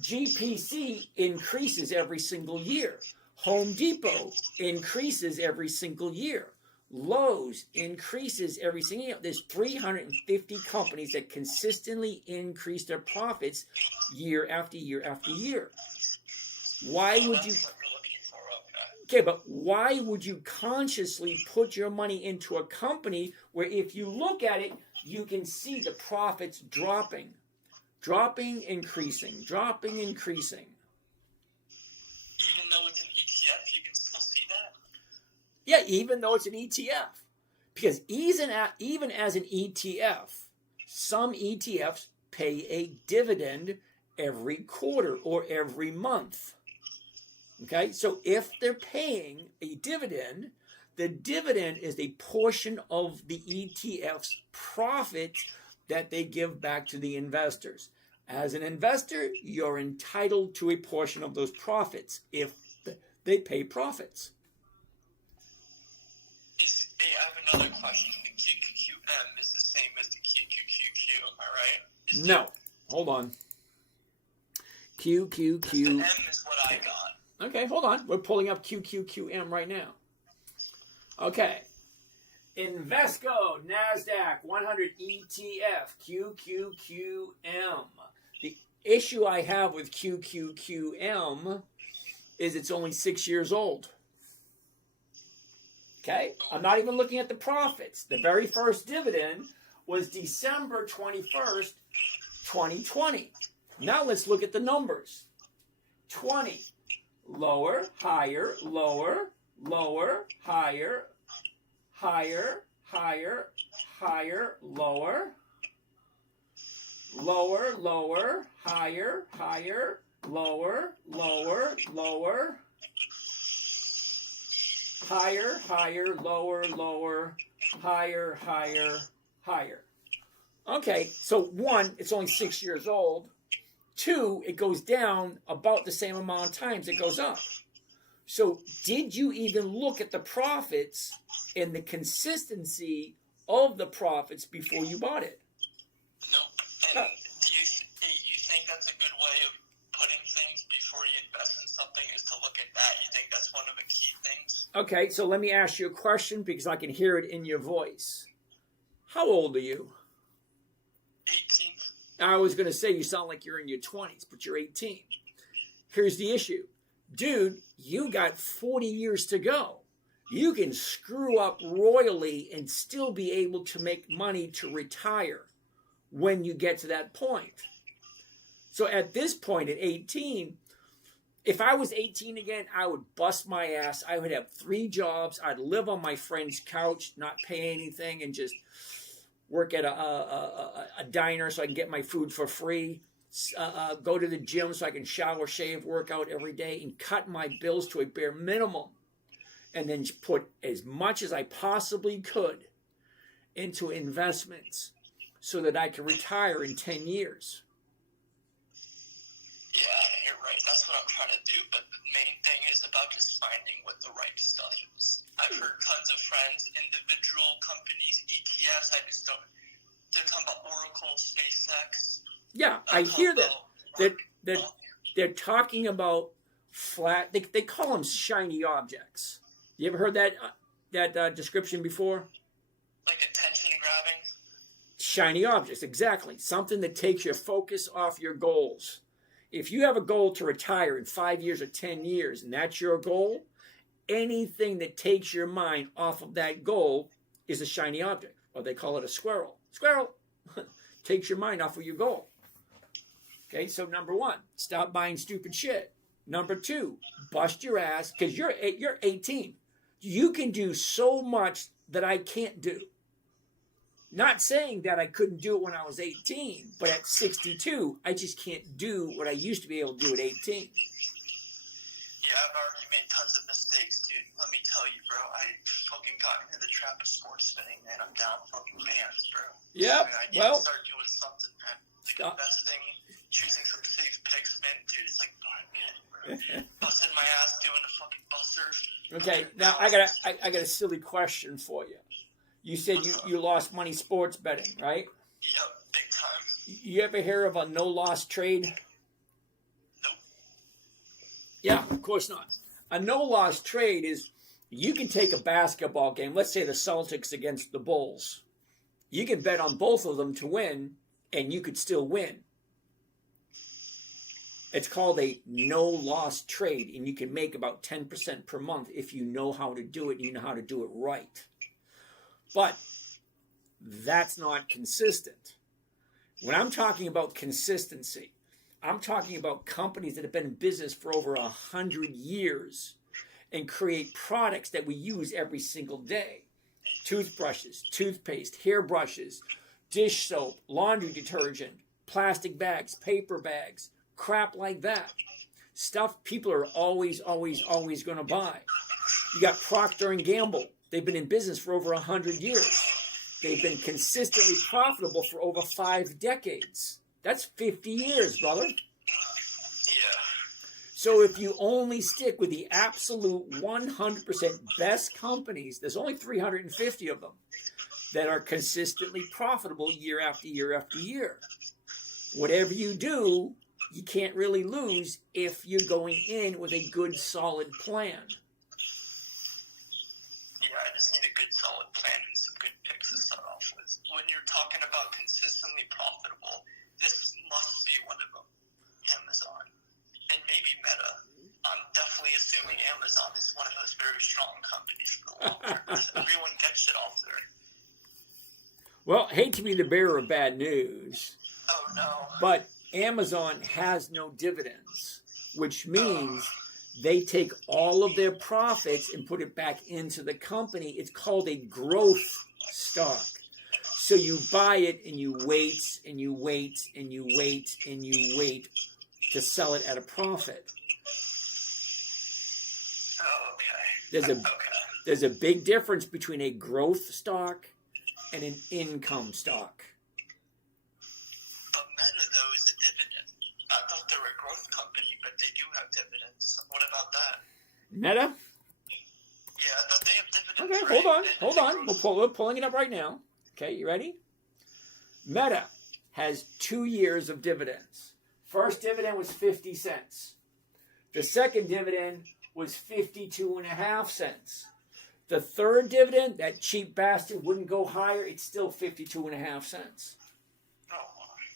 GPC increases every single year. Home Depot increases every single year. Lowe's increases every single year. There's 350 companies that consistently increase their profits year after year after year. Why would you... Okay, but why would you consciously put your money into a company where if you look at it, you can see the profits dropping? Dropping, increasing, dropping, increasing. Even though it's an ETF, you can still see that? Yeah, even though it's an ETF. Because even as an ETF, some ETFs pay a dividend every quarter or every month. Okay, so if they're paying a dividend, the dividend is a portion of the ETF's profits that they give back to the investors. As an investor, you're entitled to a portion of those profits if they pay profits. I have another question. The QQQM is the same as the QQQQ, am I right? No, hold on. QQQ. The M is what I got. Okay, hold on. We're pulling up QQQM right now. Okay. Invesco NASDAQ 100 ETF QQQM. The issue I have with QQQM is it's only 6 years old. Okay? I'm not even looking at the profits. The very first dividend was December 21st, 2020. Now let's look at the numbers. 20. Lower, higher, lower, lower, higher, higher, higher, higher, lower, lower, lower, higher, higher, lower, lower, lower, higher, higher, lower, lower, higher, higher, higher. Okay, so one, it's only 6 years old. Two, it goes down about the same amount of times it goes up. So did you even look at the profits and the consistency of the profits before you bought it? No. And do you think that's a good way of putting things before you invest in something is to look at that? You think that's one of the key things? Okay, so let me ask you a question because I can hear it in your voice. How old are you? 18. I was going to say you sound like you're in your 20s, but you're 18. Here's the issue. Dude, you got 40 years to go. You can screw up royally and still be able to make money to retire when you get to that point. So at this point, at 18, if I was 18 again, I would bust my ass. I would have 3 jobs. I'd live on my friend's couch, not pay anything, and just work at a diner so I can get my food for free, go to the gym so I can shower, shave, work out every day, and cut my bills to a bare minimum, and then put as much as I possibly could into investments so that I can retire in 10 years. Yeah, you're right. That's what I'm trying to do. But the main thing is about just finding what the right stuff is. I've heard tons of friends, individual companies, ETFs. I just don't. They're talking about Oracle, SpaceX. Yeah, I hear that. They're talking about flat. They call them shiny objects. You ever heard that description before? Like attention grabbing. Shiny objects, exactly. Something that takes your focus off your goals. If you have a goal to retire in 5 years or 10 years, and that's your goal, anything that takes your mind off of that goal is a shiny object, or they call it a squirrel. Squirrel takes your mind off of your goal. Okay, so number 1, stop buying stupid shit. Number 2, bust your ass, because you're 18. You can do so much that I can't do. Not saying that I couldn't do it when I was 18, but at 62, I just can't do what I used to be able to do at 18. Yeah, I've already made tons of mistakes, dude. Let me tell you, bro. I fucking got into the trap of sports betting, man. I'm down fucking bands, bro. Yep, I need to start doing something, man. Like investing, choosing some safe picks, man. Dude, it's like, man, busting my ass doing a fucking bus surf. Okay, now I got a silly question for you. You said you lost money sports betting, right? Yep, big time. You ever hear of a no-loss trade? Nope. Yeah, of course not. A no-loss trade is you can take a basketball game, let's say the Celtics against the Bulls. You can bet on both of them to win, and you could still win. It's called a no-loss trade, and you can make about 10% per month if you know how to do it and you know how to do it right. But that's not consistent. When I'm talking about consistency, I'm talking about companies that have been in business for over 100 years and create products that we use every single day. Toothbrushes, toothpaste, hairbrushes, dish soap, laundry detergent, plastic bags, paper bags, crap like that. Stuff people are always going to buy. You got Procter & Gamble. They've been in business for over 100 years. They've been consistently profitable for over 5 decades. That's 50 years, brother. Yeah. So if you only stick with the absolute 100% best companies, there's only 350 of them that are consistently profitable year after year after year. Whatever you do, you can't really lose if you're going in with a good, solid plan. Yeah, I just need a good solid plan and some good picks to start off with. When you're talking about consistently profitable, this must be one of them. Amazon. And maybe Meta. I'm definitely assuming Amazon is one of those very strong companies for the long term. Everyone gets it off there. Well, hate to be the bearer of bad news, Oh no. but Amazon has no dividends, which means they take all of their profits and put it back into the company. It's called a growth stock. So you buy it and you wait and you wait and you wait and you wait to sell it at a profit. Oh, okay. There's a big difference between a growth stock and an income stock. But Meta, though, is a dividend. I thought they were a growth company, but they do have dividends. What about that? Meta? Yeah, I thought they have dividends. Okay, hold on. We're pulling it up right now. Okay, you ready? Meta has 2 years of dividends. First dividend was 50 cents. The second dividend was 52.5 cents. The third dividend, that cheap bastard wouldn't go higher. It's still 52.5 cents. Oh,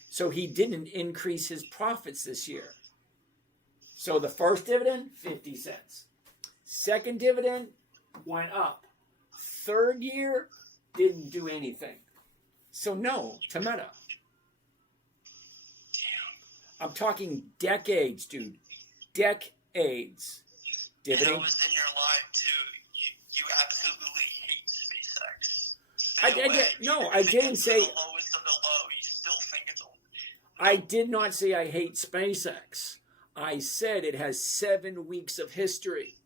So he didn't increase his profits this year. So the first dividend, 50 cents. Second dividend went up. Third year, didn't do anything. So no to Meta. I'm talking decades, dude. Decades. and I Dividend. was in your live, too. You absolutely hate SpaceX. I didn't say. The lowest of the low, you still think it's old. I did not say I hate SpaceX. I said it has 7 weeks of history.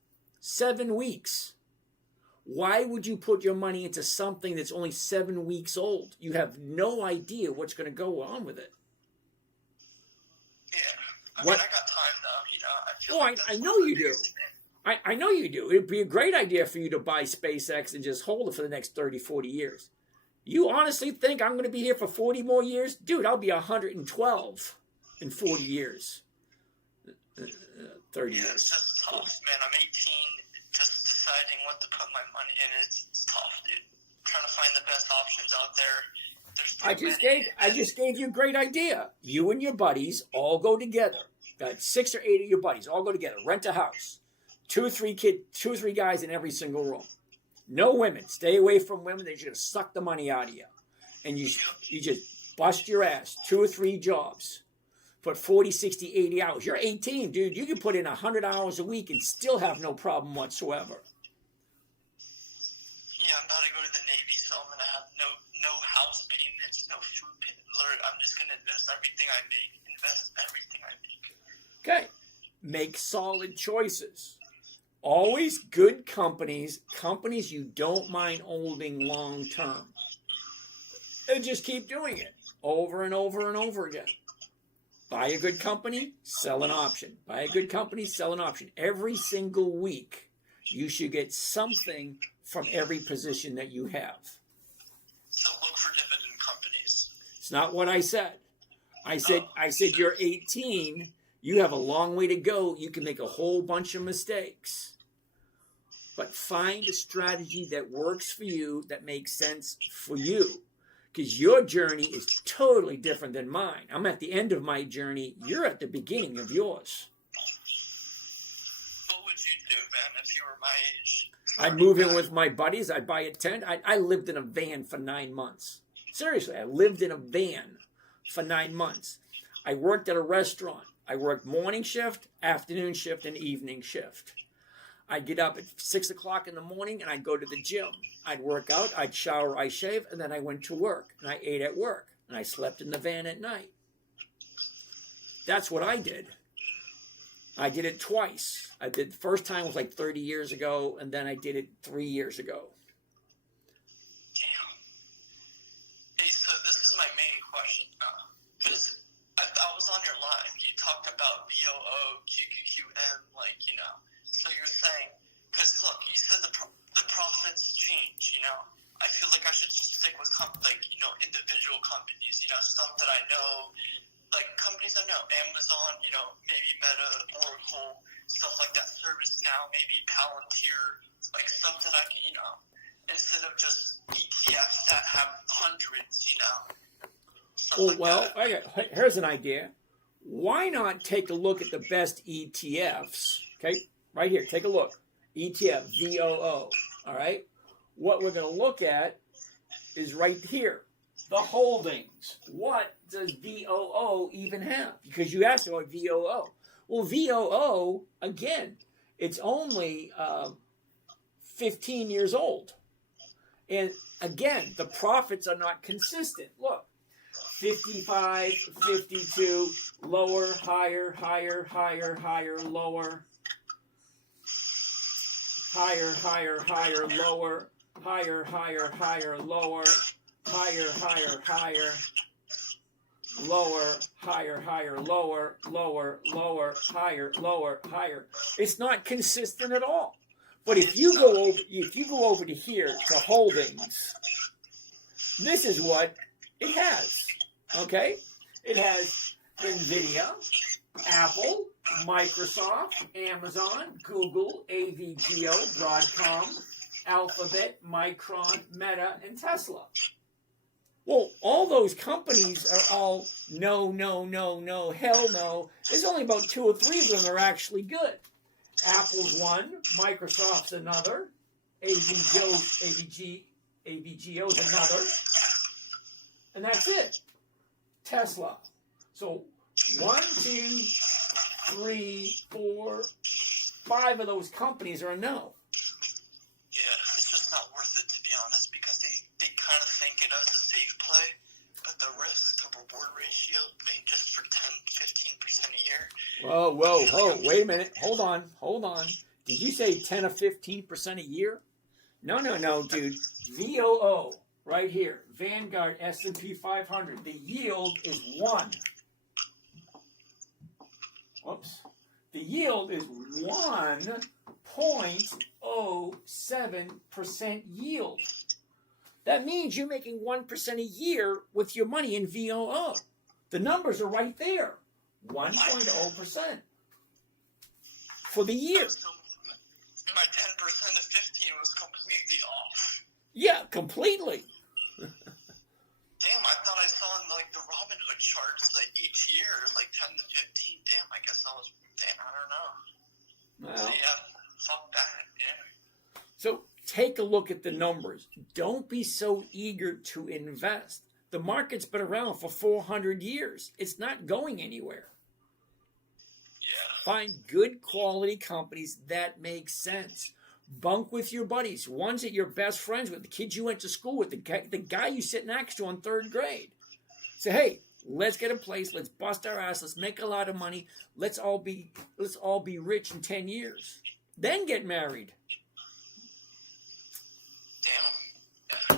7 weeks. Why would you put your money into something that's only 7 weeks old? You have no idea what's going to go on with it. Yeah. I What? mean, I got time, though. You know, I feel Oh, like I that's know one of the you do. biggest things. I know you do. It'd be a great idea for you to buy SpaceX and just hold it for the next 30, 40 years. You honestly think I'm going to be here for 40 more years? Dude, I'll be 112 in 40 years. 30 Yeah, years. it's just tough, man. I'm 18, just deciding what to put my money in. It's tough, dude. Trying to find the best options out there. There's too I just gave you a great idea. You and your buddies all go together. Got 6 or 8 of your buddies all go together. Rent a house. 2 or 3 guys in every single room. No women. Stay away from women. They're just gonna suck the money out of you. And you just bust your ass. 2 or 3 jobs. Put 40, 60, 80 hours. You're 18, dude. You can put in 100 hours a week and still have no problem whatsoever. Yeah, I'm about to go to the Navy, so I'm gonna have no house payments, no food payments. I'm just gonna invest everything I make. Okay. Make solid choices. Always good companies you don't mind holding long term. And just keep doing it over and over and over again. Buy a good company, sell an option. Buy a good company, sell an option. Every single week, you should get something from every position that you have. So look for dividend companies. It's not what I said. I said you're 18. You have a long way to go. You can make a whole bunch of mistakes. But find a strategy that works for you, that makes sense for you. Because your journey is totally different than mine. I'm at the end of my journey. You're at the beginning of yours. What would you do, man, if you were my age? I'd move in with my buddies. I'd buy a tent. I lived in a van for 9 months. Seriously, I lived in a van for 9 months. I worked at a restaurant. I worked morning shift, afternoon shift, and evening shift. I'd get up at 6 o'clock in the morning and I'd go to the gym. I'd work out, I'd shower, I'd shave, and then I went to work. And I ate at work. And I slept in the van at night. That's what I did. I did it twice. I did the first time was like 30 years ago, and then I did it 3 years ago. Damn. Hey, so this is my main question now. Because I was on your live. You talked about VOO, QQQM, like, you know. So you're saying, because look, you said the profits change, you know. I feel like I should just stick with, individual companies, you know, stuff that I know. Like companies I know, Amazon, you know, maybe Meta, Oracle, stuff like that, ServiceNow, maybe Palantir, like stuff that I can, you know, instead of just ETFs that have hundreds, you know. Okay, here's an idea. Why not take a look at the best ETFs? Okay, right here, take a look. ETF, VOO, all right? What we're going to look at is right here. The holdings. What does VOO even have? Because you asked about VOO. Well, VOO, again, it's only 15 years old. And again, the profits are not consistent. Look, 55, 52, lower, higher, higher, higher, higher, lower, higher, higher, higher, lower, higher, higher, higher, lower, higher, higher, higher, lower, higher, higher, lower, lower, lower, higher, lower, higher. It's not consistent at all. But if you go over to here to holdings, this is what it has. Okay? It has Nvidia, Apple, Microsoft, Amazon, Google, AVGO, Broadcom, Alphabet, Micron, Meta, and Tesla. Well, all those companies are all no, no, no, no, hell no. There's only about 2 or 3 of them that are actually good. Apple's one, Microsoft's another, AVGO's another, and that's it. Tesla. So 1, 2, 3, 4, 5 of those companies are a no. Yeah, it's just not worth it, to be honest, because they kind of think it as a safe play, but the risk to reward ratio, just for 10-15% a year. Whoa, wait a minute. Hold on. Did you say 10 or 15% a year? No, dude. VOO, right here. Vanguard S&P 500. The yield is 1. Whoops. The yield is 1.07% yield. That means you're making 1% a year with your money in VOO. The numbers are right there. 1.0% for the year. So my 10% of 15 was completely off. Yeah, completely. Damn, I thought I saw in the Robinhood charts each year 10 to 15. Damn, I guess I don't know. Well, So yeah, fuck that. Yeah. so take a look at the numbers. Don't be so eager to invest. The market's been around for 400 years. It's not going anywhere. Yeah. Find good quality companies that make sense. Bunk with your buddies, ones that you're best friends with, the kids you went to school with, the guy you sit next to in 3rd grade. Say, hey, let's get a place, let's bust our ass, let's make a lot of money, let's all be rich in 10 years. Then get married. Damn. Yeah.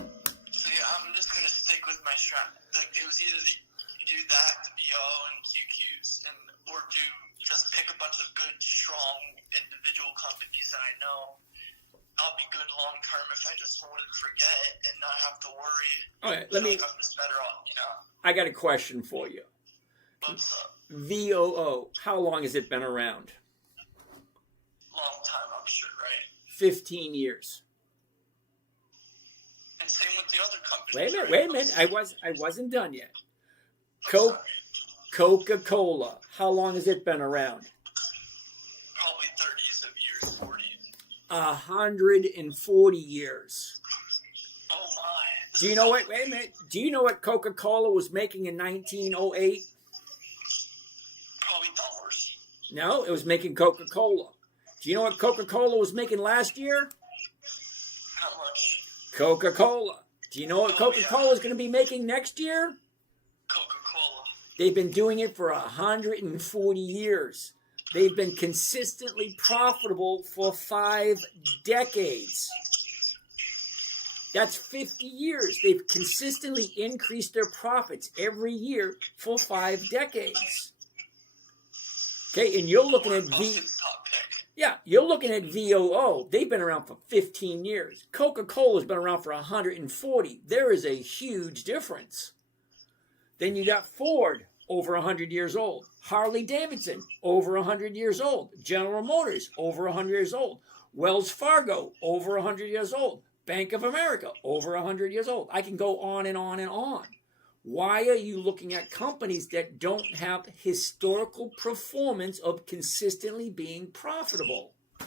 So yeah, I'm just gonna stick with my strat. It was either do that, VO and QQs, or just pick a bunch of good, strong individual companies that I know I'll be good long term if I just hold and forget and not have to worry. All right, I'm just better off, I got a question for you. What's up? VOO, how long has it been around? Long time, I'm sure, right? 15 years. And same with the other companies. Wait a minute. I wasn't done yet. Coca-Cola, how long has it been around? Probably 30s of years, 40s. 140 years. Oh my, Do you know what? Wait a minute. Do you know what Coca-Cola was making in 1908? Probably dollars. No, it was making Coca-Cola. Do you know what Coca-Cola was making last year? How much? Coca-Cola. Do you know what Coca-Cola is going to be making next year? Coca-Cola. They've been doing it for 140 years. They've been consistently profitable for 5 decades. That's 50 years. They've consistently increased their profits every year for 5 decades. Okay, and you're looking at you're looking at VOO. They've been around for 15 years. Coca-Cola's been around for 140. There is a huge difference. Then you got Ford, over 100 years old. Harley Davidson, over 100 years old. General Motors, over 100 years old. Wells Fargo, over 100 years old. Bank of America, over 100 years old. I can go on and on and on. Why are you looking at companies that don't have historical performance of consistently being profitable? I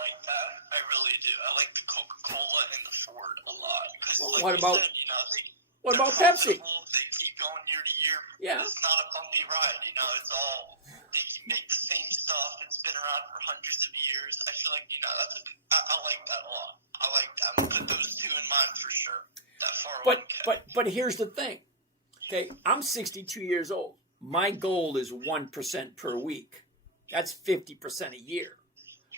like that. I really do. I like the Coca-Cola and the Ford a lot. Because What about Pepsi? They keep going year to year. Yeah. It's not a bumpy ride. It's all, they make the same stuff. It's been around for hundreds of years. I feel like, I like that a lot. I like that. I'm going to put those two in mind for sure. But here's the thing. Okay, I'm 62 years old. My goal is 1% per week. That's 50% a year.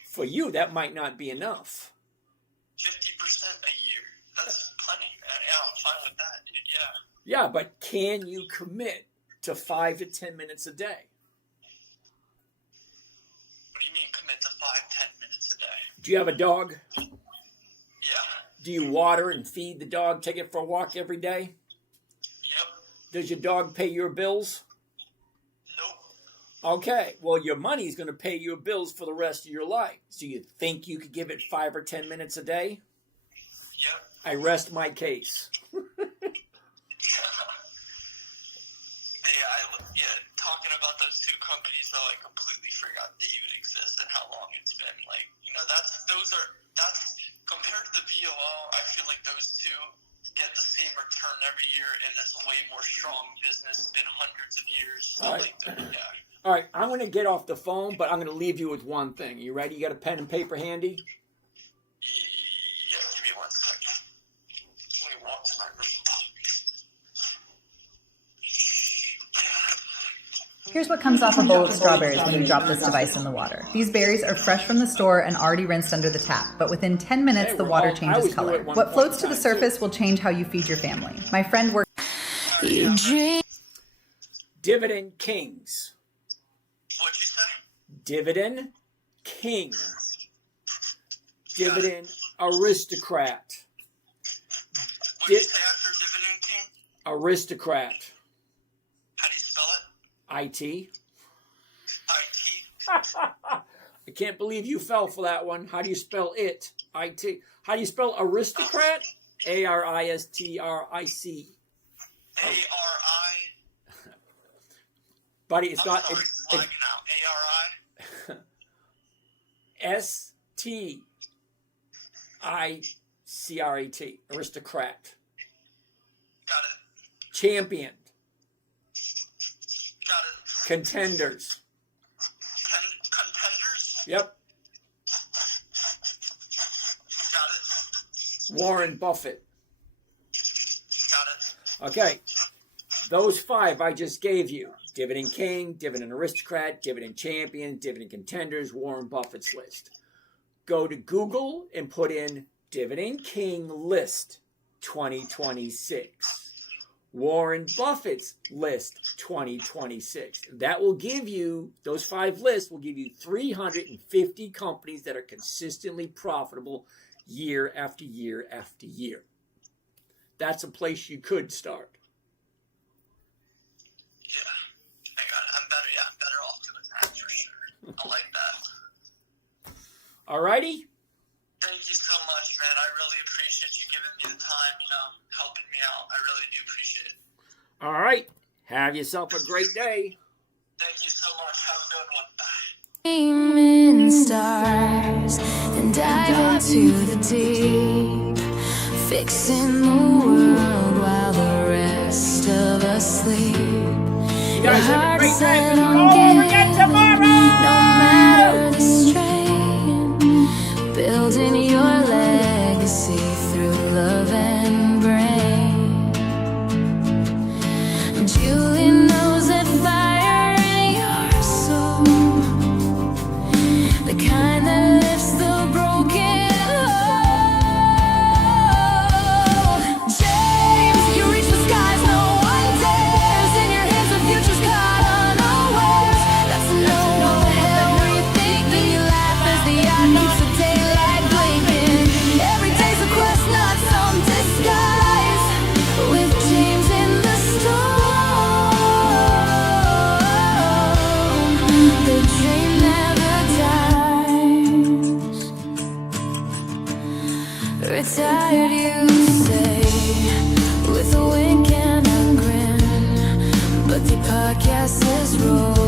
For you, that might not be enough. 50% a year. That's plenty, man. Yeah, I'm fine with that, dude. Yeah. Yeah, but can you commit to 5 to 10 minutes a day? What do you mean commit to 5-10 minutes a day? Do you have a dog? Yeah. Do you water and feed the dog, take it for a walk every day? Yep. Does your dog pay your bills? Nope. Okay, well, your money's going to pay your bills for the rest of your life. So you think you could give it 5 or 10 minutes a day? Yep. I rest my case. Talking about those two companies, though, I completely forgot they even exist and how long it's been. That's compared to the VOO, I feel like those two get the same return every year, and it's a way more strong business. It's been hundreds of years. All right. All right, I'm going to get off the phone, but I'm going to leave you with one thing. You ready? You got a pen and paper handy? Yeah, give me 1 second. Let me walk to my room. Here's what comes off a bowl of strawberries when you drop this device in the water. These berries are fresh from the store and already rinsed under the tap, but within 10 minutes, the water changes color. What floats to the surface will change how you feed your family. My friend worked... Dividend Kings. What'd you say? Dividend King. Dividend Aristocrat. What did you say after Dividend King? Aristocrat. How do you spell it? IT. IT? I can't believe you fell for that one. How do you spell it? IT. How do you spell aristocrat? A-R-I-S-T-R-I-C. A-R-I? Buddy, it's not... Sorry, it's lagging out. A-R-I? S-T-I-C-R-A-T. Aristocrat. Got it. Champion. Got it. Contenders. Contenders? Yep. Got it. Warren Buffett. Got it. Okay. Those 5 I just gave you. Dividend King, Dividend Aristocrat, Dividend Champion, Dividend Contenders, Warren Buffett's list. Go to Google and put in Dividend King list 2026. Warren Buffett's list 2026. That will give you, those 5 lists will give you 350 companies that are consistently profitable year after year after year. That's a place you could start. Yeah, I got it. I'm better off doing that for sure. I like that. Alrighty? Thank you so much, man. I really appreciate you giving me the time, helping me out. I really do appreciate it. All right. Have yourself a great day. Thank you so much. Have a good one. Bye. Aiming stars, then dive into the deep. fixing the world while the rest of us sleep. You guys have a great Set night. on Don't getting, forget tomorrow. no matter the strain, building your legacy through love and brain. Julie knows that fire in your soul, the kind that lifts the broken heart. James, you reach the skies no one dares. In your hands the future's caught unawares. That's to know what the hell were you thinking. You laugh as the eye keeps the daylight blinking. Every day's a quest, not some disguise. With James in the storm, the dream never dies. Retired, you say, with a wink and a grin, but the podcast is rolling.